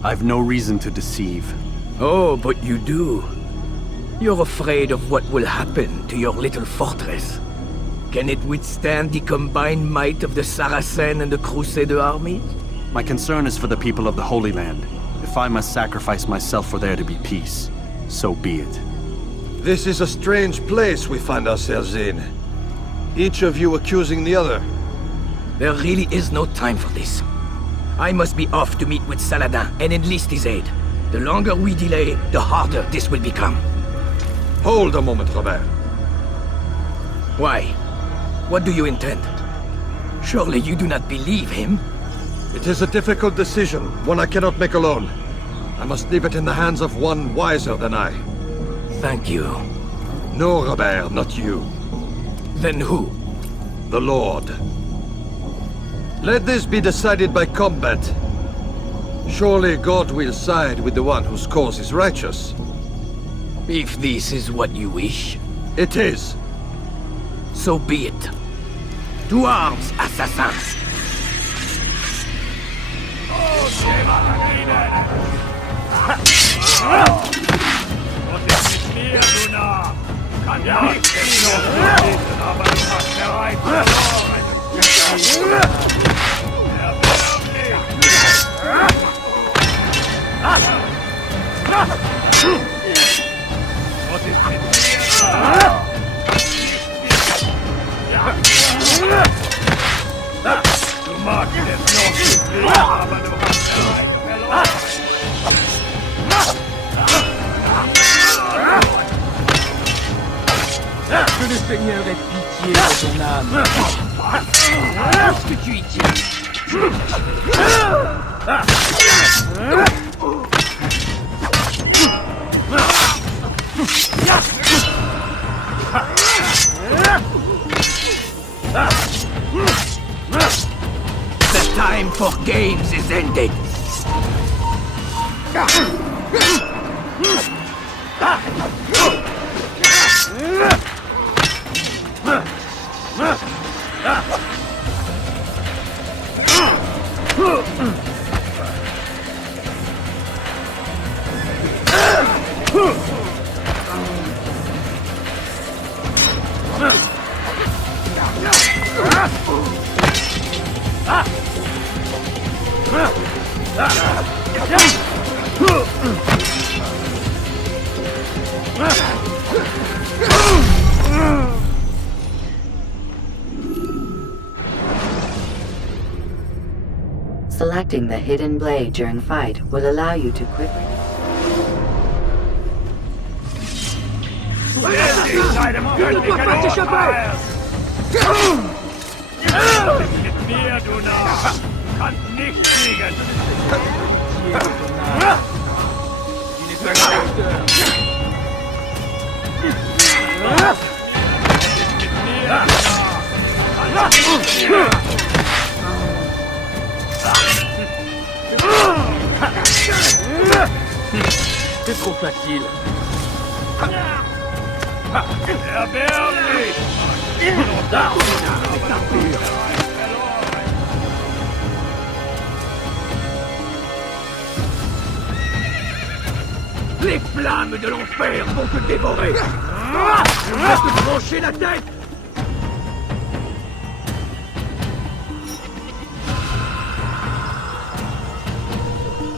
I've no reason to deceive. Oh, but you do. You're afraid of what will happen to your little fortress. Can it withstand the combined might of the Saracen and the Crusader armies? My concern is for the people of the Holy Land. If I must sacrifice myself for there to be peace, so be it. This is a strange place we find ourselves in. Each of you accusing the other. There really is no time for this. I must be off to meet with Saladin and enlist his aid. The longer we delay, the harder this will become. Hold a moment, Robert. Why? What do you intend? Surely you do not believe him? It is a difficult decision, one I cannot make alone. I must leave it in the hands of one wiser than I. Thank you. No, Robert, not you. Then who? The Lord. Let this be decided by combat. Surely God will side with the one whose cause is righteous. If this is what you wish. It is. So be it. To arms, assassins! Que le Seigneur ait pitié de ton âme. Qu'est-ce que tu y tiens? The time for games is ended. Selecting the hidden blade during fight will allow you to quickly... C'est trop facile. Les flammes de l'enfer vont te dévorer. Je vais te trancher la tête.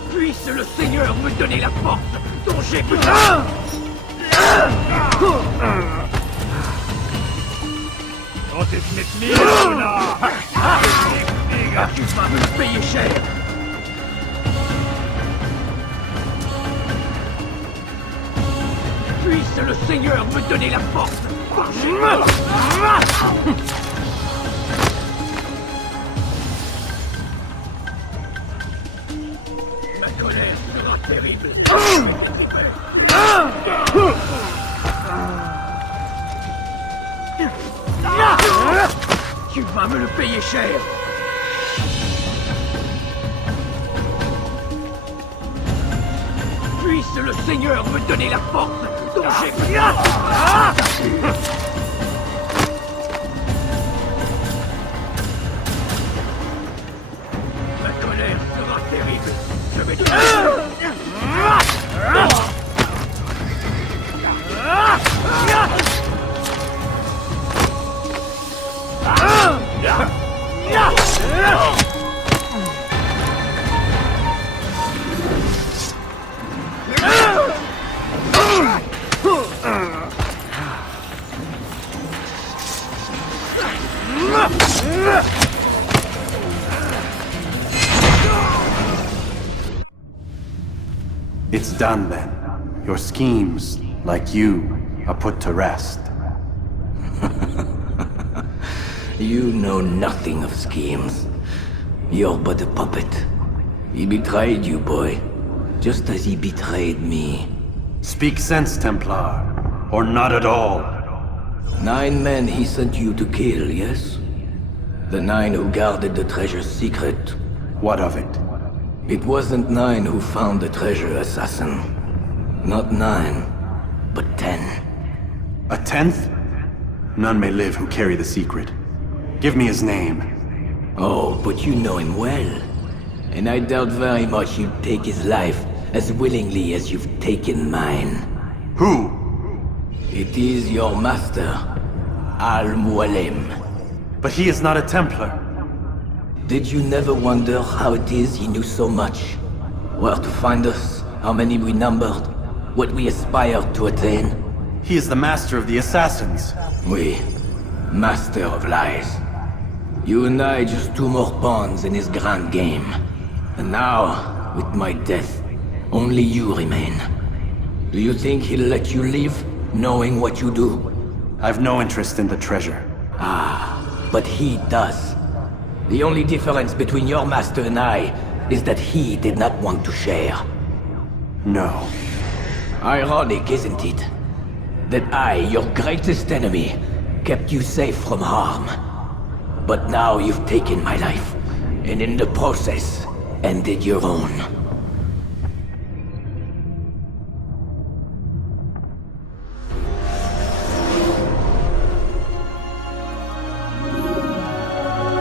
Puisse le Seigneur me donner la force dont j'ai besoin. Tu vas me le payer cher. Puisse le Seigneur me donner la force dont j'ai besoin. Ma colère sera terrible. Tu vas me le payer cher. Puisse le Seigneur me donner la force dont j'ai besoin. Ma colère sera terrible. Je vais te... It's done then. Your schemes, like you, are put to rest. You know nothing of schemes. You're but a puppet. He betrayed you, boy. Just as he betrayed me. Speak sense, Templar. Or not at all. 9 men he sent you to kill, yes? The 9 who guarded the treasure's secret. What of it? It wasn't 9 who found the treasure, assassin. Not 9, but 10. A 10th? None may live who carry the secret. Give me his name. Oh, but you know him well. And I doubt very much you'd take his life as willingly as you've taken mine. Who? It is your master, Al-Mualim. But he is not a Templar. Did you never wonder how it is he knew so much? Where to find us, how many we numbered, what we aspired to attain? He is the master of the assassins. Oui, master of lies. You and I just 2 more pawns in his grand game. And now, with my death, only you remain. Do you think he'll let you live, knowing what you do? I've no interest in the treasure. Ah, but he does. The only difference between your master and I is that he did not want to share. No. Ironic, isn't it? That I, your greatest enemy, kept you safe from harm. But now you've taken my life, and in the process, ended your own.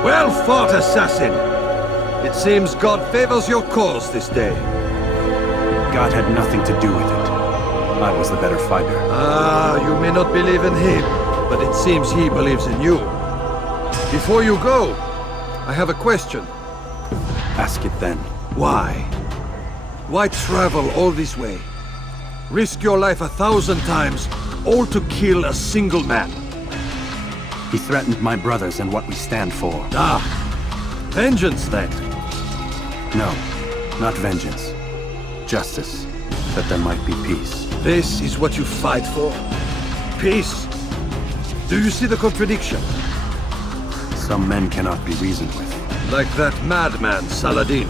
Well fought, assassin! It seems God favors your cause this day. God had nothing to do with it. I was the better fighter. Ah, you may not believe in him, but it seems he believes in you. Before you go, I have a question. Ask it then. Why? Why travel all this way? Risk your life 1,000 times, all to kill a single man? He threatened my brothers and what we stand for. Ah, vengeance then? No, not vengeance. Justice, that there might be peace. This is what you fight for? Peace? Do you see the contradiction? Some men cannot be reasoned with. Like that madman, Saladin.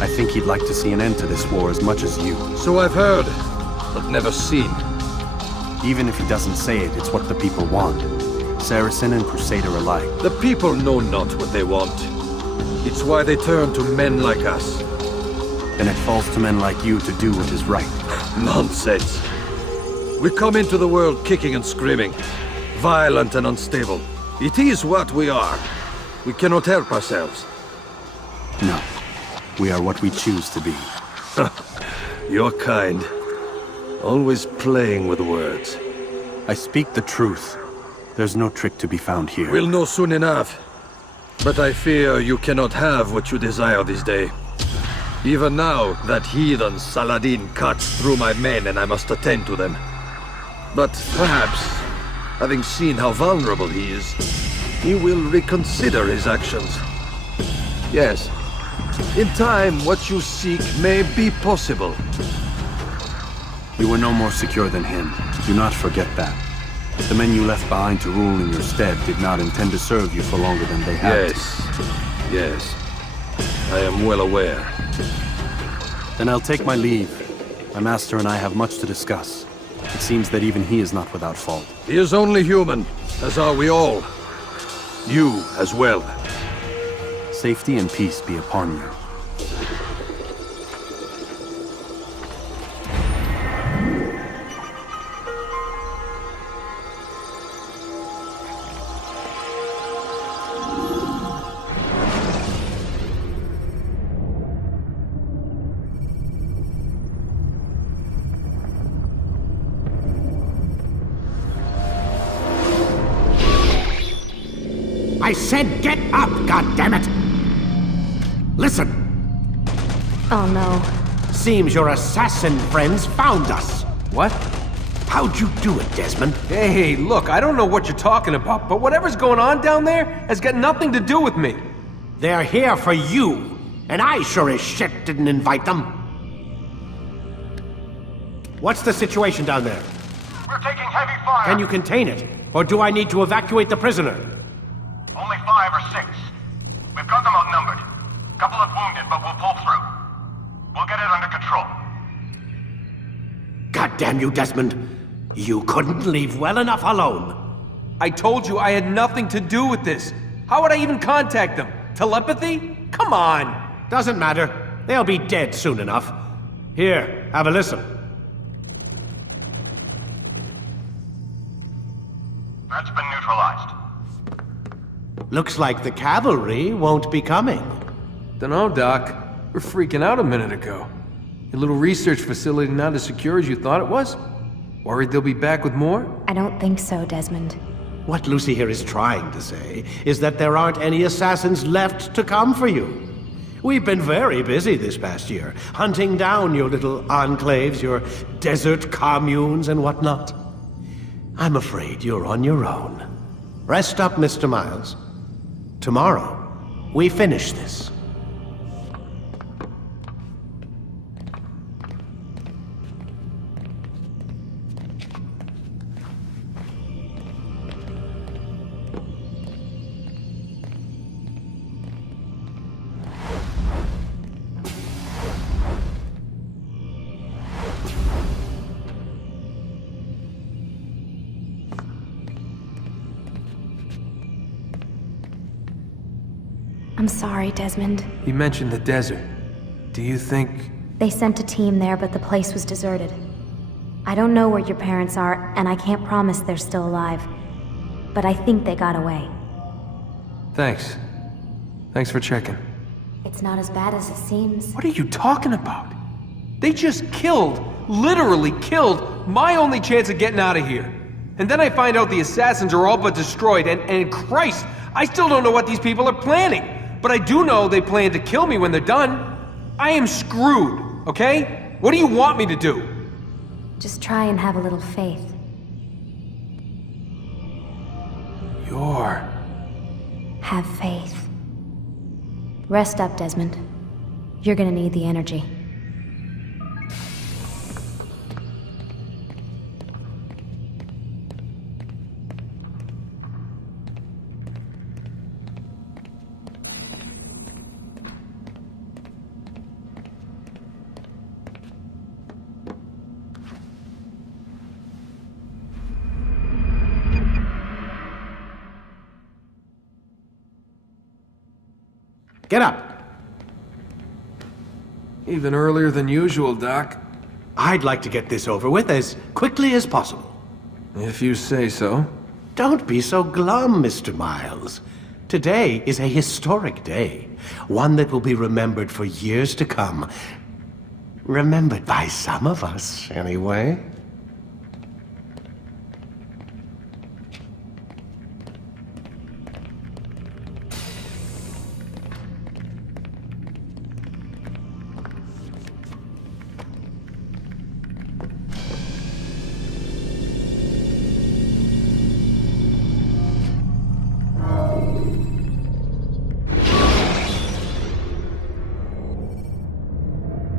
I think he'd like to see an end to this war as much as you. So I've heard, but never seen. Even if he doesn't say it, it's what the people want. Saracen and Crusader alike. The people know not what they want. It's why they turn to men like us. And it falls to men like you to do what is right. Nonsense. We come into the world kicking and screaming, violent and unstable. It is what we are. We cannot help ourselves. No. We are what we choose to be. You're kind. Always playing with words. I speak the truth. There's no trick to be found here. We'll know soon enough. But I fear you cannot have what you desire this day. Even now, that heathen Saladin cuts through my men and I must attend to them. But perhaps, having seen how vulnerable he is, he will reconsider his actions. Yes, in time, what you seek may be possible. You were no more secure than him. Do not forget that. The men you left behind to rule in your stead did not intend to serve you for longer than they had to. Yes. I am well aware. Then I'll take my leave. My master and I have much to discuss. It seems that even he is not without fault. He is only human, as are we all. You as well. Safety and peace be upon you. I said get up, goddammit! Listen! Oh no. Seems your assassin friends found us. What? How'd you do it, Desmond? Hey, look, I don't know what you're talking about, but whatever's going on down there has got nothing to do with me. They're here for you, and I sure as shit didn't invite them. What's the situation down there? We're taking heavy fire. Can you contain it? Or do I need to evacuate the prisoner? Only 5 or 6. We've got them outnumbered. Couple of wounded, but we'll pull through. We'll get it under control. God damn you, Desmond. You couldn't leave well enough alone. I told you I had nothing to do with this. How would I even contact them? Telepathy? Come on! Doesn't matter. They'll be dead soon enough. Here, have a listen. That's been neutralized. Looks like the cavalry won't be coming. Dunno, Doc. We're freaking out a minute ago. Your little research facility not as secure as you thought it was? Worried they'll be back with more? I don't think so, Desmond. What Lucy here is trying to say is that there aren't any assassins left to come for you. We've been very busy this past year, hunting down your little enclaves, your desert communes and whatnot. I'm afraid you're on your own. Rest up, Mr. Miles. Tomorrow, we finish this. I'm sorry, Desmond. You mentioned the desert. Do you think... They sent a team there, but the place was deserted. I don't know where your parents are, and I can't promise they're still alive. But I think they got away. Thanks. Thanks for checking. It's not as bad as it seems. What are you talking about? They just killed, literally killed, my only chance of getting out of here. And then I find out the assassins are all but destroyed, and Christ, I still don't know what these people are planning. But I do know they plan to kill me when they're done. I am screwed, okay? What do you want me to do? Just try and have a little faith. Have faith. Rest up, Desmond. You're gonna need the energy. Get up! Even earlier than usual, Doc. I'd like to get this over with as quickly as possible. If you say so. Don't be so glum, Mr. Miles. Today is a historic day. One that will be remembered for years to come. Remembered by some of us, anyway.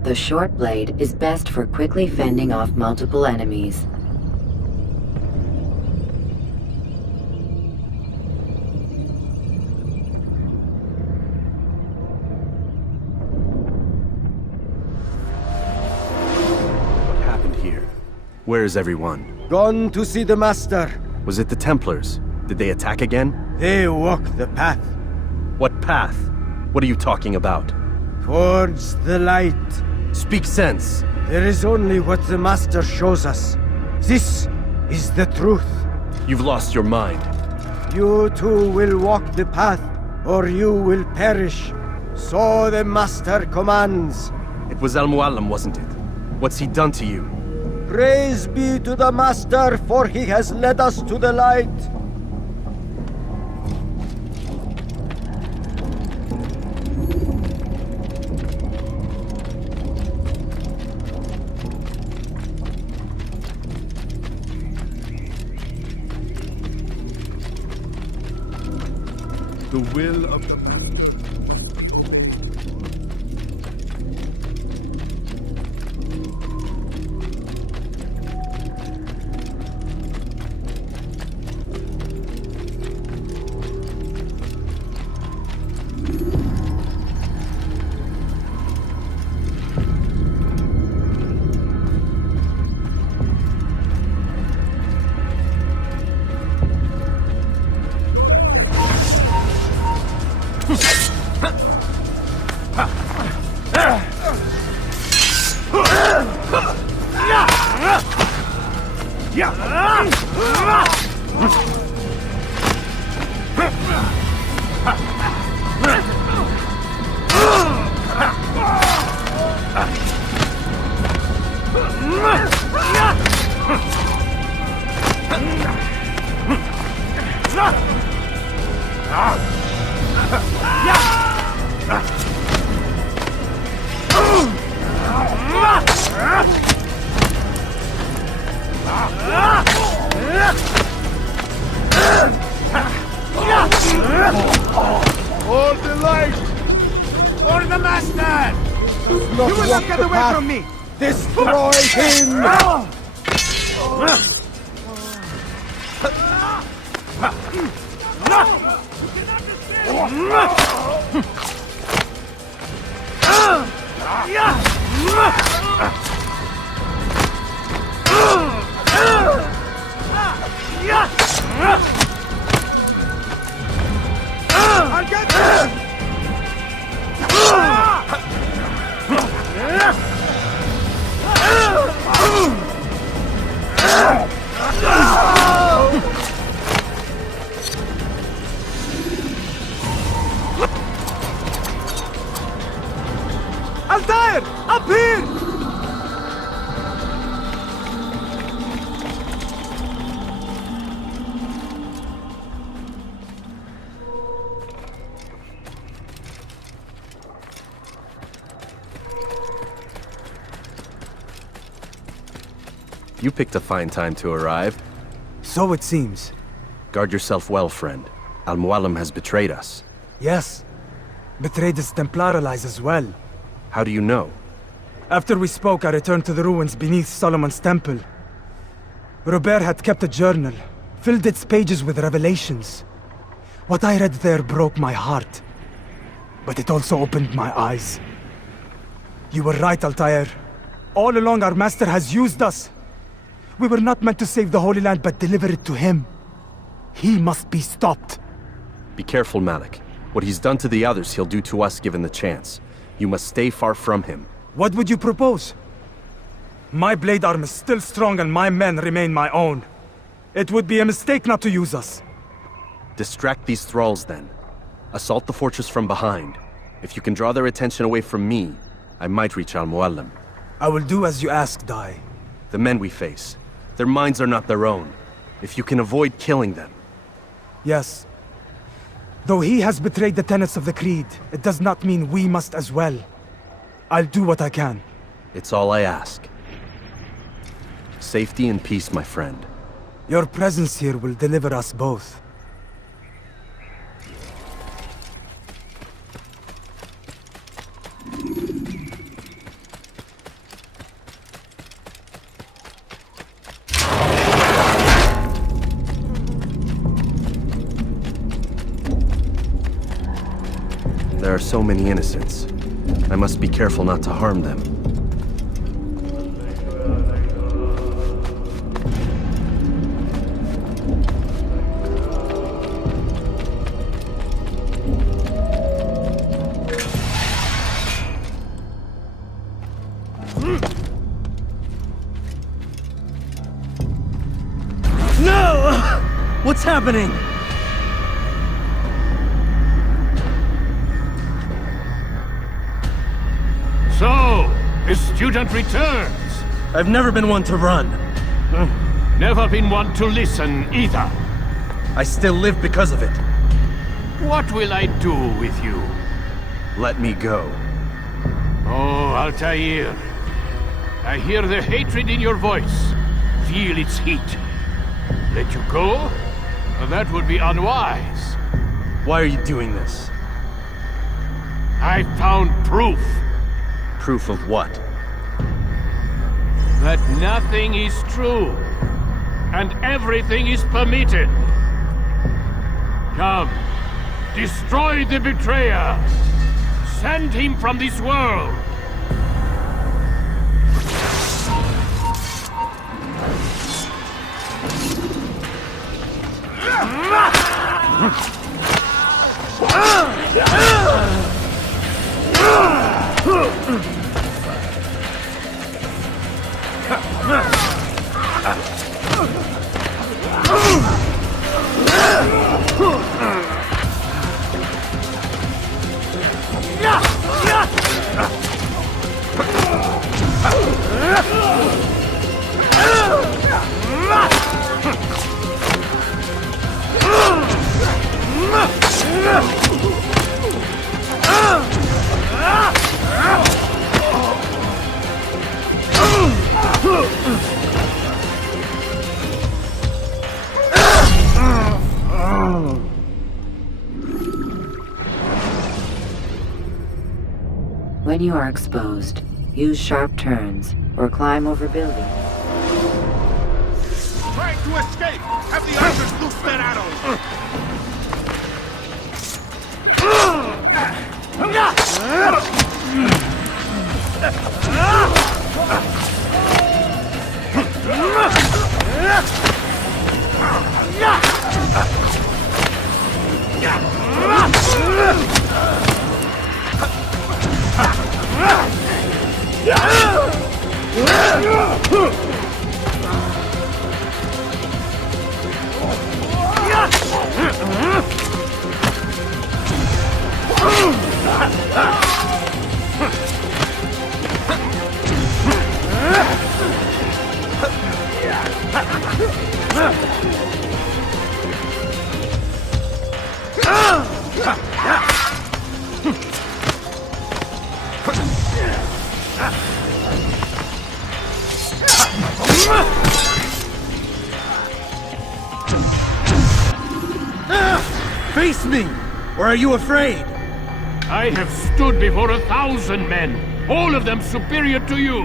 The short blade is best for quickly fending off multiple enemies. What happened here? Where is everyone? Gone to see the Master. Was it the Templars? Did they attack again? They walk the path. What path? What are you talking about? Towards the light. Speak sense. There is only what the Master shows us. This is the truth. You've lost your mind. You too will walk the path, or you will perish. So the Master commands. It was Al-Mu'allim, wasn't it? What's he done to you? Praise be to the Master, for he has led us to the light. The will of the For the light! For the Master! You will not get away from me! Destroy him! I'll get you! Altaïr! Up here! You picked a fine time to arrive. So it seems. Guard yourself well, friend. Al-Mualim has betrayed us. Yes. Betrayed his Templar allies as well. How do you know? After we spoke, I returned to the ruins beneath Solomon's temple. Robert had kept a journal, filled its pages with revelations. What I read there broke my heart. But it also opened my eyes. You were right, Altaïr. All along our master has used us. We were not meant to save the Holy Land, but deliver it to him. He must be stopped. Be careful, Malik. What he's done to the others, he'll do to us given the chance. You must stay far from him. What would you propose? My blade arm is still strong and my men remain my own. It would be a mistake not to use us. Distract these thralls, then. Assault the fortress from behind. If you can draw their attention away from me, I might reach Al-Mualim. I will do as you ask, Dai. The men we face, their minds are not their own. If you can avoid killing them. Yes. Though he has betrayed the tenets of the Creed, it does not mean we must as well. I'll do what I can. It's all I ask. Safety and peace, my friend. Your presence here will deliver us both. There are so many innocents. I must be careful not to harm them. No! What's happening? So, a student returns. I've never been one to run. Never been one to listen either. I still live because of it. What will I do with you? Let me go. Oh, Altaïr. I hear the hatred in your voice. Feel its heat. Let you go? That would be unwise. Why are you doing this? I found proof. Proof of what? That nothing is true. And everything is permitted. Come. Destroy the betrayer. Send him from this world. When you are exposed, use sharp turns or climb over buildings. Trying to escape! Have the archers loose their arrows! Face me! Or are you afraid? I have stood before 1,000 men, all of them superior to you,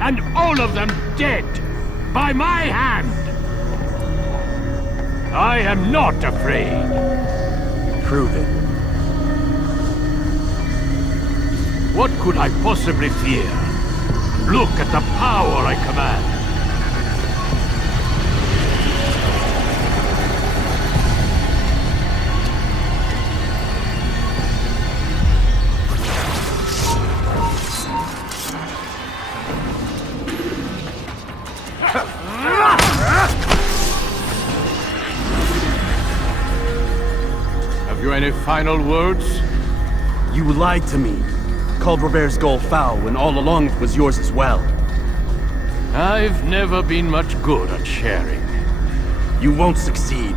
and all of them dead, by my hand. I am not afraid. Prove it. What could I possibly fear? Look at the power I command. Have you any final words? You lied to me. Called Robert's goal foul when all along it was yours as well. I've never been much good at sharing. You won't succeed.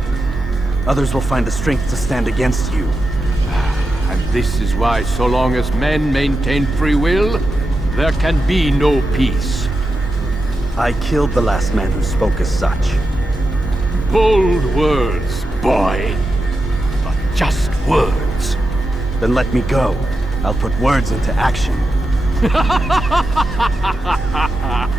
Others will find the strength to stand against you. And this is why, so long as men maintain free will, there can be no peace. I killed the last man who spoke as such. Bold words, boy. But just words. Then let me go. I'll put words into action.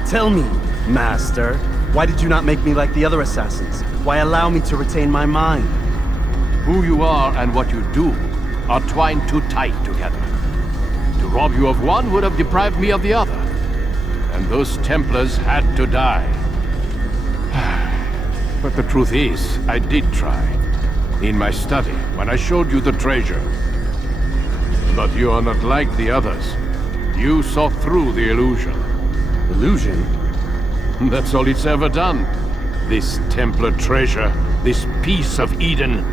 Tell me, Master, why did you not make me like the other assassins? Why allow me to retain my mind? Who you are and what you do are twined too tight together. To rob you of one would have deprived me of the other. And those Templars had to die. But the truth is, I did try. In my study, when I showed you the treasure. But you are not like the others. You saw through the illusion. Illusion? That's all it's ever done. This Templar treasure, this piece of Eden,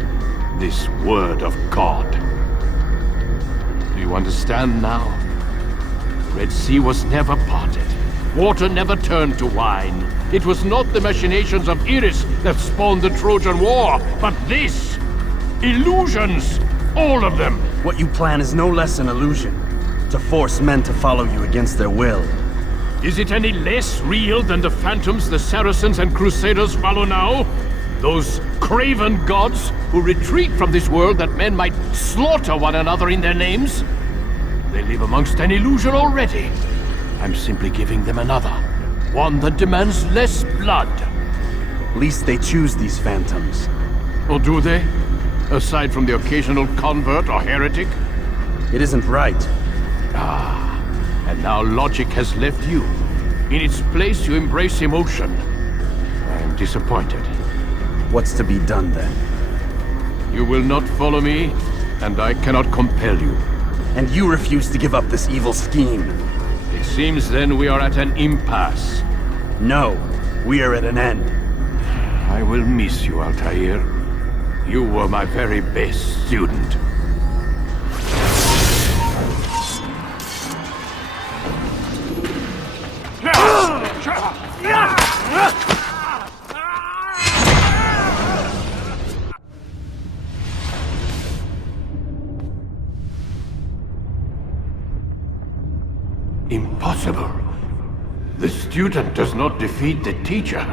this word of God. Do you understand now? The Red Sea was never parted. Water never turned to wine. It was not the machinations of Iris that spawned the Trojan War, but this! Illusions! All of them! What you plan is no less an illusion. To force men to follow you against their will. Is it any less real than the phantoms the Saracens and Crusaders follow now? Those craven gods who retreat from this world that men might slaughter one another in their names? They live amongst an illusion already. I'm simply giving them another. One that demands less blood. At least they choose these phantoms. Or do they? Aside from the occasional convert or heretic? It isn't right. Ah, and now logic has left you. In its place, you embrace emotion. I'm disappointed. What's to be done then? You will not follow me, and I cannot compel you. And you refuse to give up this evil scheme. It seems then we are at an impasse. No, we are at an end. I will miss you, Altaïr. You were my very best student. Impossible. The student does not defeat the teacher.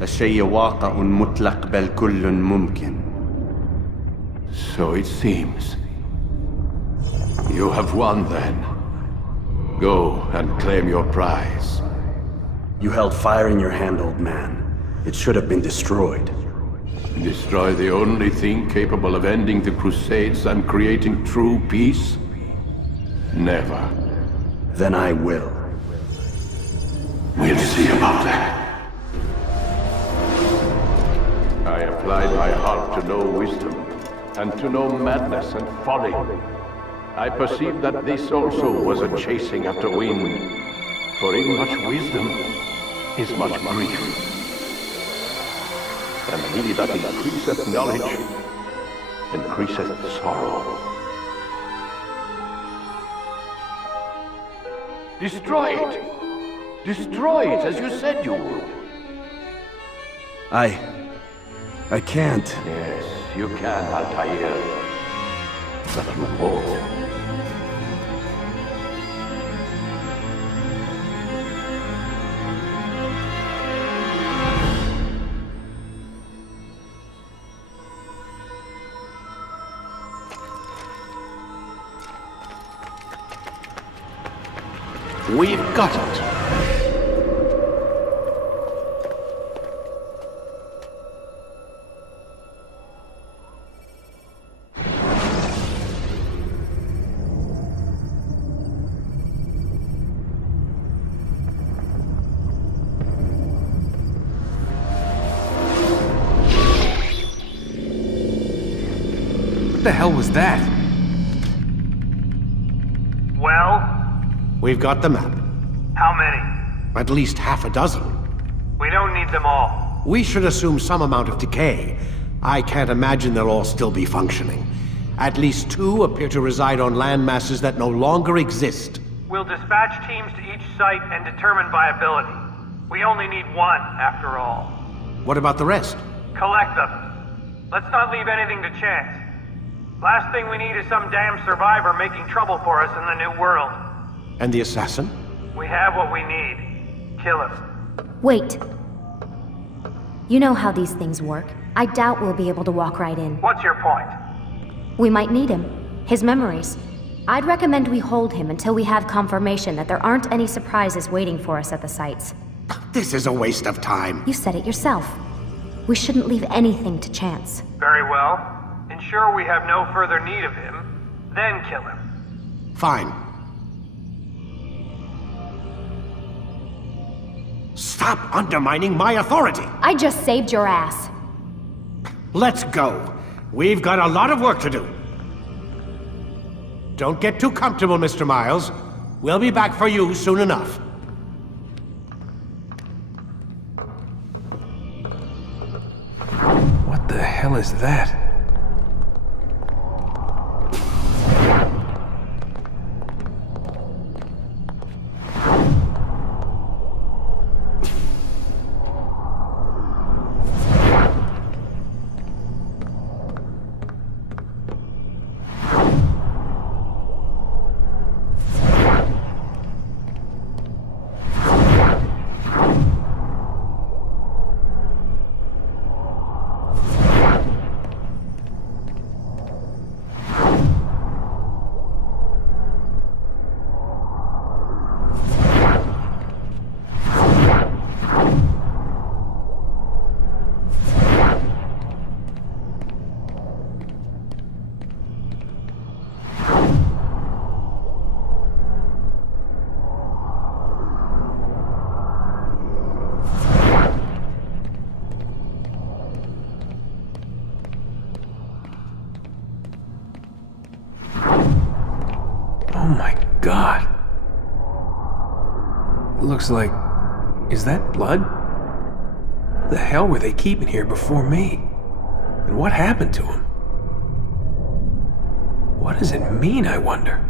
الشيء واقع مطلق بل كل ممكن. So it seems. You have won then. Go and claim your prize. You held fire in your hand, old man. It should have been destroyed. Destroy the only thing capable of ending the Crusades and creating true peace? Never. Then I will. We'll see about that. I applied my heart to know wisdom, and to know madness and folly. I perceived that this also was a chasing after wind, for in much wisdom is much grief. And he that increaseth knowledge increaseth sorrow. Destroy it! Destroy it, as you said you would. I can't. Yes, you can, Altaïr. But you won't. We've got it. What the hell was that? Well? We've got the map. How many? At least half a dozen. We don't need them all. We should assume some amount of decay. I can't imagine they'll all still be functioning. At least 2 appear to reside on land masses that no longer exist. We'll dispatch teams to each site and determine viability. We only need 1, after all. What about the rest? Collect them. Let's not leave anything to chance. Last thing we need is some damn survivor making trouble for us in the new world. And the assassin? We have what we need. Kill him. Wait. You know how these things work. I doubt we'll be able to walk right in. What's your point? We might need him. His memories. I'd recommend we hold him until we have confirmation that there aren't any surprises waiting for us at the sites. This is a waste of time. You said it yourself. We shouldn't leave anything to chance. Very well. Ensure we have no further need of him, then kill him. Fine. Stop undermining my authority! I just saved your ass. Let's go. We've got a lot of work to do. Don't get too comfortable, Mr. Miles. We'll be back for you soon enough. What the hell is that? Oh my god. It looks like... Is that blood? What the hell were they keeping here before me? And what happened to him? What does it mean, I wonder?